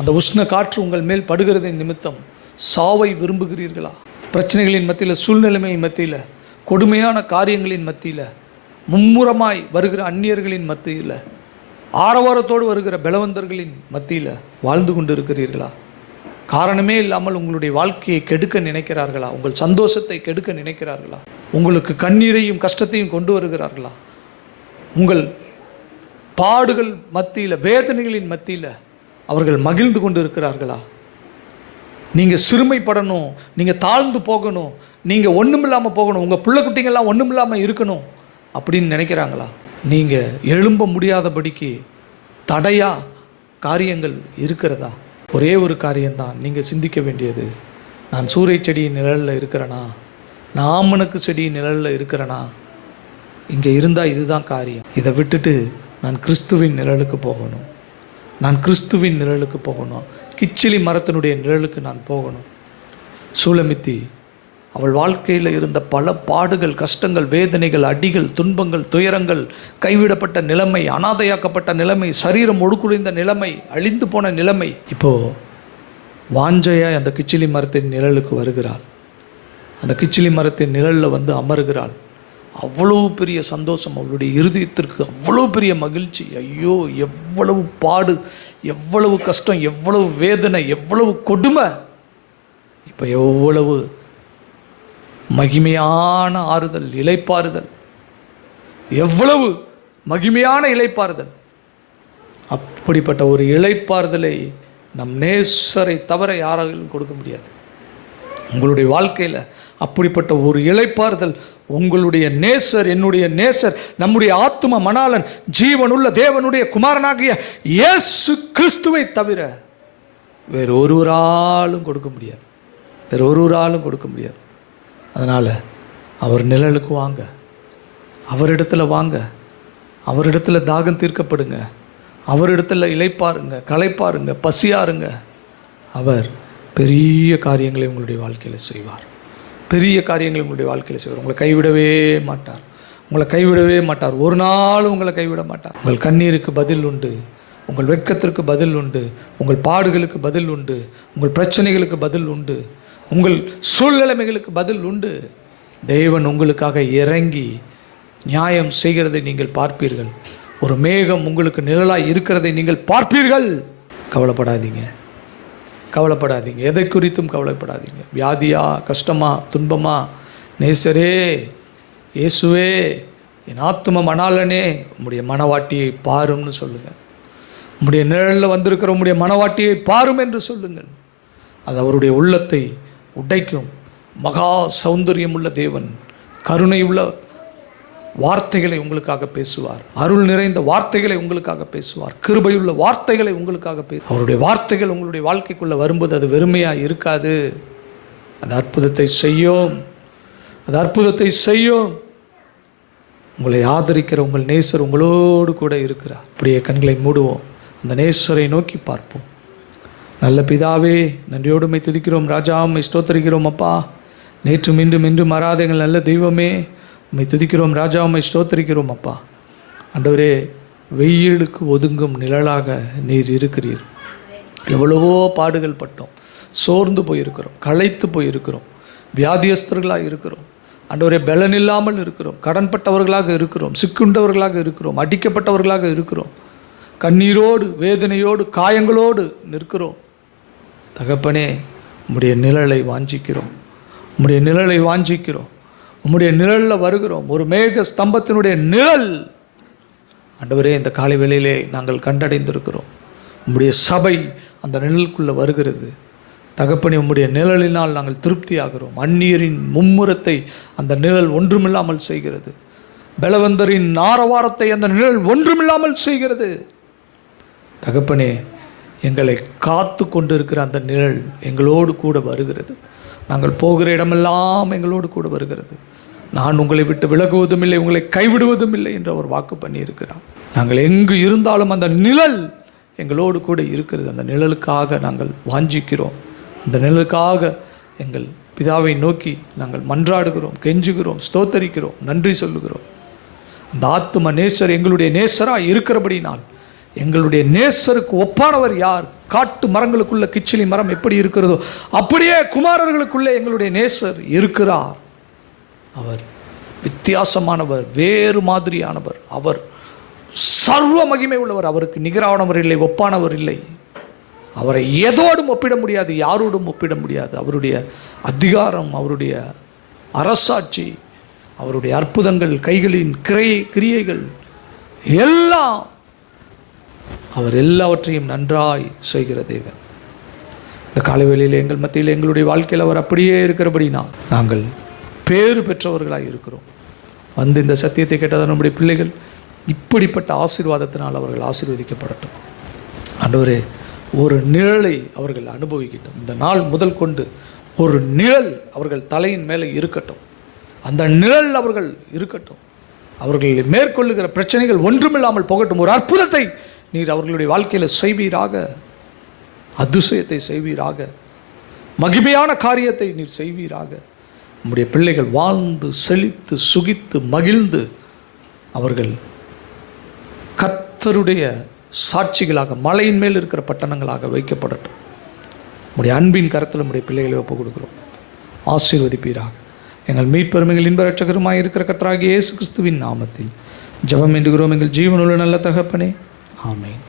அந்த உஷ்ண காற்று உங்கள் மேல் படுகிறதின் நிமித்தம் சாவை விரும்புகிறீர்களா? பிரச்சனைகளின் மத்தியில், சூழ்நிலைமையின் மத்தியில், கொடுமையான காரியங்களின் மத்தியில், மும்முரமாய் வருகிற அந்நியர்களின் மத்தியில், ஆரவாரத்தோடு வருகிற பலவந்தர்களின் மத்தியில் வாழ்ந்து கொண்டு இருக்கிறீர்களா? காரணமே இல்லாமல் உங்களுடைய வாழ்க்கையை கெடுக்க நினைக்கிறார்களா? உங்கள் சந்தோஷத்தை கெடுக்க நினைக்கிறார்களா? உங்களுக்கு கண்ணீரையும் கஷ்டத்தையும் கொண்டு வருகிறார்களா? உங்கள் பாடுகள் மத்தியில், வேதனைகளின் மத்தியில் அவர்கள் மகிழ்ந்து கொண்டு இருக்கிறார்களா? நீங்கள் சிறுமைப்படணும், நீங்கள் தாழ்ந்து போகணும், நீங்கள் ஒன்றுமில்லாமல் போகணும், உங்கள் பிள்ளை குட்டிங்கெல்லாம் ஒன்றுமில்லாமல் இருக்கணும் அப்படின்னு நினைக்கிறாங்களா? நீங்கள் எழும்ப முடியாதபடிக்கு தடையாக காரியங்கள் இருக்கிறதா? ஒரே ஒரு காரியம்தான் நீங்கள் சிந்திக்க வேண்டியது. நான் சூறை செடியின் நிழலில் இருக்கிறேனா? நான் ஆமணக்கு செடியின் நிழலில் இருக்கிறேனா? இங்கே இருந்தால் இதுதான் காரியம். இதை விட்டுட்டு நான் கிறிஸ்துவின் நிழலுக்கு போகணும், நான் கிறிஸ்துவின் நிழலுக்கு போகணும், கிச்சிலி மரத்தினுடைய நிழலுக்கு நான் போகணும். சூலமித்தி அவள் வாழ்க்கையில் இருந்த பல பாடுகள், கஷ்டங்கள், வேதனைகள், அடிகள், துன்பங்கள், துயரங்கள், கைவிடப்பட்ட நிலைமை, அனாதையாக்கப்பட்ட நிலைமை, சரீரம் ஒடுக்குழிந்த நிலைமை, அழிந்து போன நிலைமை, இப்போது வாஞ்சையாய் அந்த கிச்சிலி மரத்தின் நிழலுக்கு வருகிறாள். அந்த கிச்சிலி மரத்தின் நிழலில் வந்து அமருகிறாள். அவ்வளோ பெரிய சந்தோஷம் அவளுடைய இருதயத்திற்கு, அவ்வளோ பெரிய மகிழ்ச்சி. ஐயோ, எவ்வளவு பாடு, எவ்வளவு கஷ்டம், எவ்வளவு வேதனை, எவ்வளவு கொடுமை, இப்போ எவ்வளவு மகிமையான ஆறுதல், இளைப்பாறுதல், எவ்வளவு மகிமையான இளைப்பாறுதல். அப்படிப்பட்ட ஒரு இளைப்பாறுதலை நம் நேசரை தவிர யாராலும் கொடுக்க முடியாது. உங்களுடைய வாழ்க்கையில் அப்படிப்பட்ட ஒரு இளைப்பாறுதல் உங்களுடைய நேசர், என்னுடைய நேசர், நம்முடைய ஆத்தும மணாளன், ஜீவனுள்ள தேவனுடைய குமாரனாகிய இயேசு கிறிஸ்துவை தவிர வேறு ஒருவராலும் கொடுக்க முடியாது. வேறு ஒருவராலும் கொடுக்க முடியாது. அதனால் அவர் நிழலுக்கு வாங்க, அவரிடத்தில் வாங்க, அவரிடத்தில் தாகம் தீர்க்கப்படுங்க, அவரிடத்தில் இளைப்பாருங்க, களைப்பாருங்க, பசியாருங்க. அவர் பெரிய காரியங்களை உங்களுடைய வாழ்க்கையில் செய்வார். பெரிய காரியங்களை உங்களுடைய வாழ்க்கையில் செய்வார். உங்களை கைவிடவே மாட்டார். உங்களை கைவிடவே மாட்டார். ஒரு நாள் உங்களை கைவிட மாட்டார். உங்கள் கண்ணீருக்கு பதில் உண்டு, உங்கள் வெட்கத்திற்கு பதில் உண்டு, உங்கள் பாடுகளுக்கு பதில் உண்டு, உங்கள் பிரச்சனைகளுக்கு பதில் உண்டு, உங்கள் சூழ்நிலைமைகளுக்கு பதில் உண்டு. தேவன் உங்களுக்காக இறங்கி நியாயம் செய்கிறதை நீங்கள் பார்ப்பீர்கள். ஒரு மேகம் உங்களுக்கு நிழலாய் இருக்கிறதை நீங்கள் பார்ப்பீர்கள். கவலைப்படாதீங்க, கவலைப்படாதீங்க, எதை குறித்தும் கவலைப்படாதீங்க. வியாதியா, கஷ்டமா, துன்பமா, நேசரே, இயேசுவே, என் ஆத்தும மணாளனே, உம்முடைய மனவாட்டியை பாரும்னு சொல்லுங்கள். உம்முடைய நிழலில் வந்திருக்கிற உம்முடைய மனவாட்டியை பாரும் என்று சொல்லுங்கள். அது அவருடைய உள்ளத்தை உடைக்கும். மகா சௌந்தரியமுள்ள தேவன் கருணையுள்ள வார்த்தைகளை உங்களுக்காக பேசுவார். அருள் நிறைந்த வார்த்தைகளை உங்களுக்காக பேசுவார். கிருபையுள்ள வார்த்தைகளை உங்களுக்காக அவருடைய வார்த்தைகள் உங்களுடைய வாழ்க்கைக்குள்ளே வரும்போது அது வெறுமையாக இருக்காது. அது அற்புதத்தை செய்யும், அது அற்புதத்தை செய்யும். உங்களை ஆதரிக்கிற உங்கள் நேசர் உங்களோடு கூட இருக்கிறார். அப்படியே கண்களை மூடுவோம், அந்த நேசரை நோக்கி பார்ப்போம். நல்ல பிதாவே, நன்றியோடு உம்மை துதிக்கிறோம் ராஜா, உம்மை ஸ்தோத்தரிக்கிறோம் அப்பா. நேற்றும் இன்றும் இன்றும் மாறாதெங்கள் நல்ல தெய்வமே, உம்மை துதிக்கிறோம் ராஜா, உம்மை ஸ்தோத்தரிக்கிறோம் அப்பா. ஆண்டவரே, வெயிலுக்கு ஒதுங்கும் நிழலாக நீர் இருக்கிறீர். எவ்வளவோ பாடுகள் பட்டோம், சோர்ந்து போயிருக்கிறோம், களைத்து போயிருக்கிறோம், வியாதியஸ்தர்களாக இருக்கிறோம். ஆண்டவரே, பலன் இல்லாமல் இருக்கிறோம், கடன்பட்டவர்களாக இருக்கிறோம், சிக்குண்டவர்களாக இருக்கிறோம், அடிக்கப்பட்டவர்களாக இருக்கிறோம், கண்ணீரோடு, வேதனையோடு, காயங்களோடு நிற்கிறோம். தகப்பனே, உம்முடைய நிழலை வாஞ்சிக்கிறோம், உம்முடைய நிழலை வாஞ்சிக்கிறோம், உம்முடைய நிழலில் வருகிறோம். ஒரு மேக ஸ்தம்பத்தினுடைய நிழல் ஆண்டவரே, இந்த காலை வேளையிலே நாங்கள் கண்டடைந்திருக்கிறோம். உம்முடைய சபை அந்த நிழலுக்குள்ளே வருகிறது. தகப்பனே, உம்முடைய நிழலினால் நாங்கள் திருப்தி ஆகிறோம். அந்நியரின் மும்முரத்தை அந்த நிழல் ஒன்றுமில்லாமல் செய்கிறது. பலவந்தரின் ஆரவாரத்தை அந்த நிழல் ஒன்றுமில்லாமல் செய்கிறது. தகப்பனே, எங்களை காத்து கொண்டிருக்கிற அந்த நிழல் எங்களோடு கூட வருகிறது. நாங்கள் போகிற இடமெல்லாம் எங்களோடு கூட வருகிறது. நான் உங்களை விட்டு விலகுவதும் இல்லை, உங்களை கைவிடுவதும் இல்லை என்று அவர் வாக்கு பண்ணியிருக்கிறார். நாங்கள் எங்கு இருந்தாலும் அந்த நிழல் எங்களோடு கூட இருக்கிறது. அந்த நிழலுக்காக நாங்கள் வாஞ்சிக்கிறோம். அந்த நிழலுக்காக எங்கள் பிதாவை நோக்கி நாங்கள் மன்றாடுகிறோம், கெஞ்சுகிறோம், ஸ்தோத்தரிக்கிறோம், நன்றி சொல்லுகிறோம். அந்த ஆத்தும நேசர் எங்களுடைய நேசராக இருக்கிறபடினால் எங்களுடைய நேசருக்கு ஒப்பானவர் யார்? காட்டு மரங்களுக்குள்ள கிச்சிலி மரம் எப்படி இருக்கிறதோ அப்படியே குமாரர்களுக்குள்ளே எங்களுடைய நேசர் இருக்கிறார். அவர் வித்தியாசமானவர், வேறு மாதிரியானவர். அவர் சர்வ மகிமை உள்ளவர். அவருக்கு நிகரானவர் இல்லை, ஒப்பானவர் இல்லை. அவரை எதோடும் ஒப்பிட முடியாது, யாரோடும் ஒப்பிட முடியாது. அவருடைய அதிகாரம், அவருடைய அரசாட்சி, அவருடைய அற்புதங்கள், கைகளின் கிரியைகள் எல்லாம், அவர் எல்லாவற்றையும் நன்றாய் செய்கிற தேவன். இந்த காலவேளையில் எங்கள் மத்தியில் எங்களுடைய வாழ்க்கையில் அவர் அப்படியே இருக்கிறபடினா நாங்கள் பேறு பெற்றவர்களாக இருக்கிறோம். வந்து இந்த சத்தியத்தை கேட்டதால் நம்முடைய பிள்ளைகள் இப்படிப்பட்ட ஆசீர்வாதத்தினால் அவர்கள் ஆசீர்வதிக்கப்படட்டும். ஆண்டவரே, ஒரு நிழலை அவர்கள் அனுபவிக்கட்டும். இந்த நாள் முதல் கொண்டு ஒரு நிழல் அவர்கள் தலையின் மேலே இருக்கட்டும். அந்த நிழல் அவர்கள் இருக்கட்டும். அவர்கள் மேற்கொள்ளுகிற பிரச்சனைகள் ஒன்றுமில்லாமல் போகட்டும். ஒரு அற்புதத்தை நீர் அவர்களுடைய வாழ்க்கையில் செய்வீராக, அதிசயத்தை செய்வீராக, மகிமையான காரியத்தை நீர் செய்வீராக. நம்முடைய பிள்ளைகள் வாழ்ந்து செழித்து சுகித்து மகிழ்ந்து அவர்கள் கர்த்தருடைய சாட்சிகளாக மலையின் மேல் இருக்கிற பட்டணங்களாக வைக்கப்படட்டும். நம்முடைய அன்பின் கரத்தில் நம்முடைய பிள்ளைகளை ஒப்புக் கொடுக்கிறோம். ஆசீர்வதிப்பீராக. எங்கள் மீட்பெரும் எங்கள் இன்ப இரட்சகருமாய் இருக்கிற கர்த்தராகிய இயேசு கிறிஸ்துவின் நாமத்தில் ஜெபம் வேண்டுகிறோம் எங்கள் ஜீவனுள்ள நல்ல தகப்பனே. ஆமென்.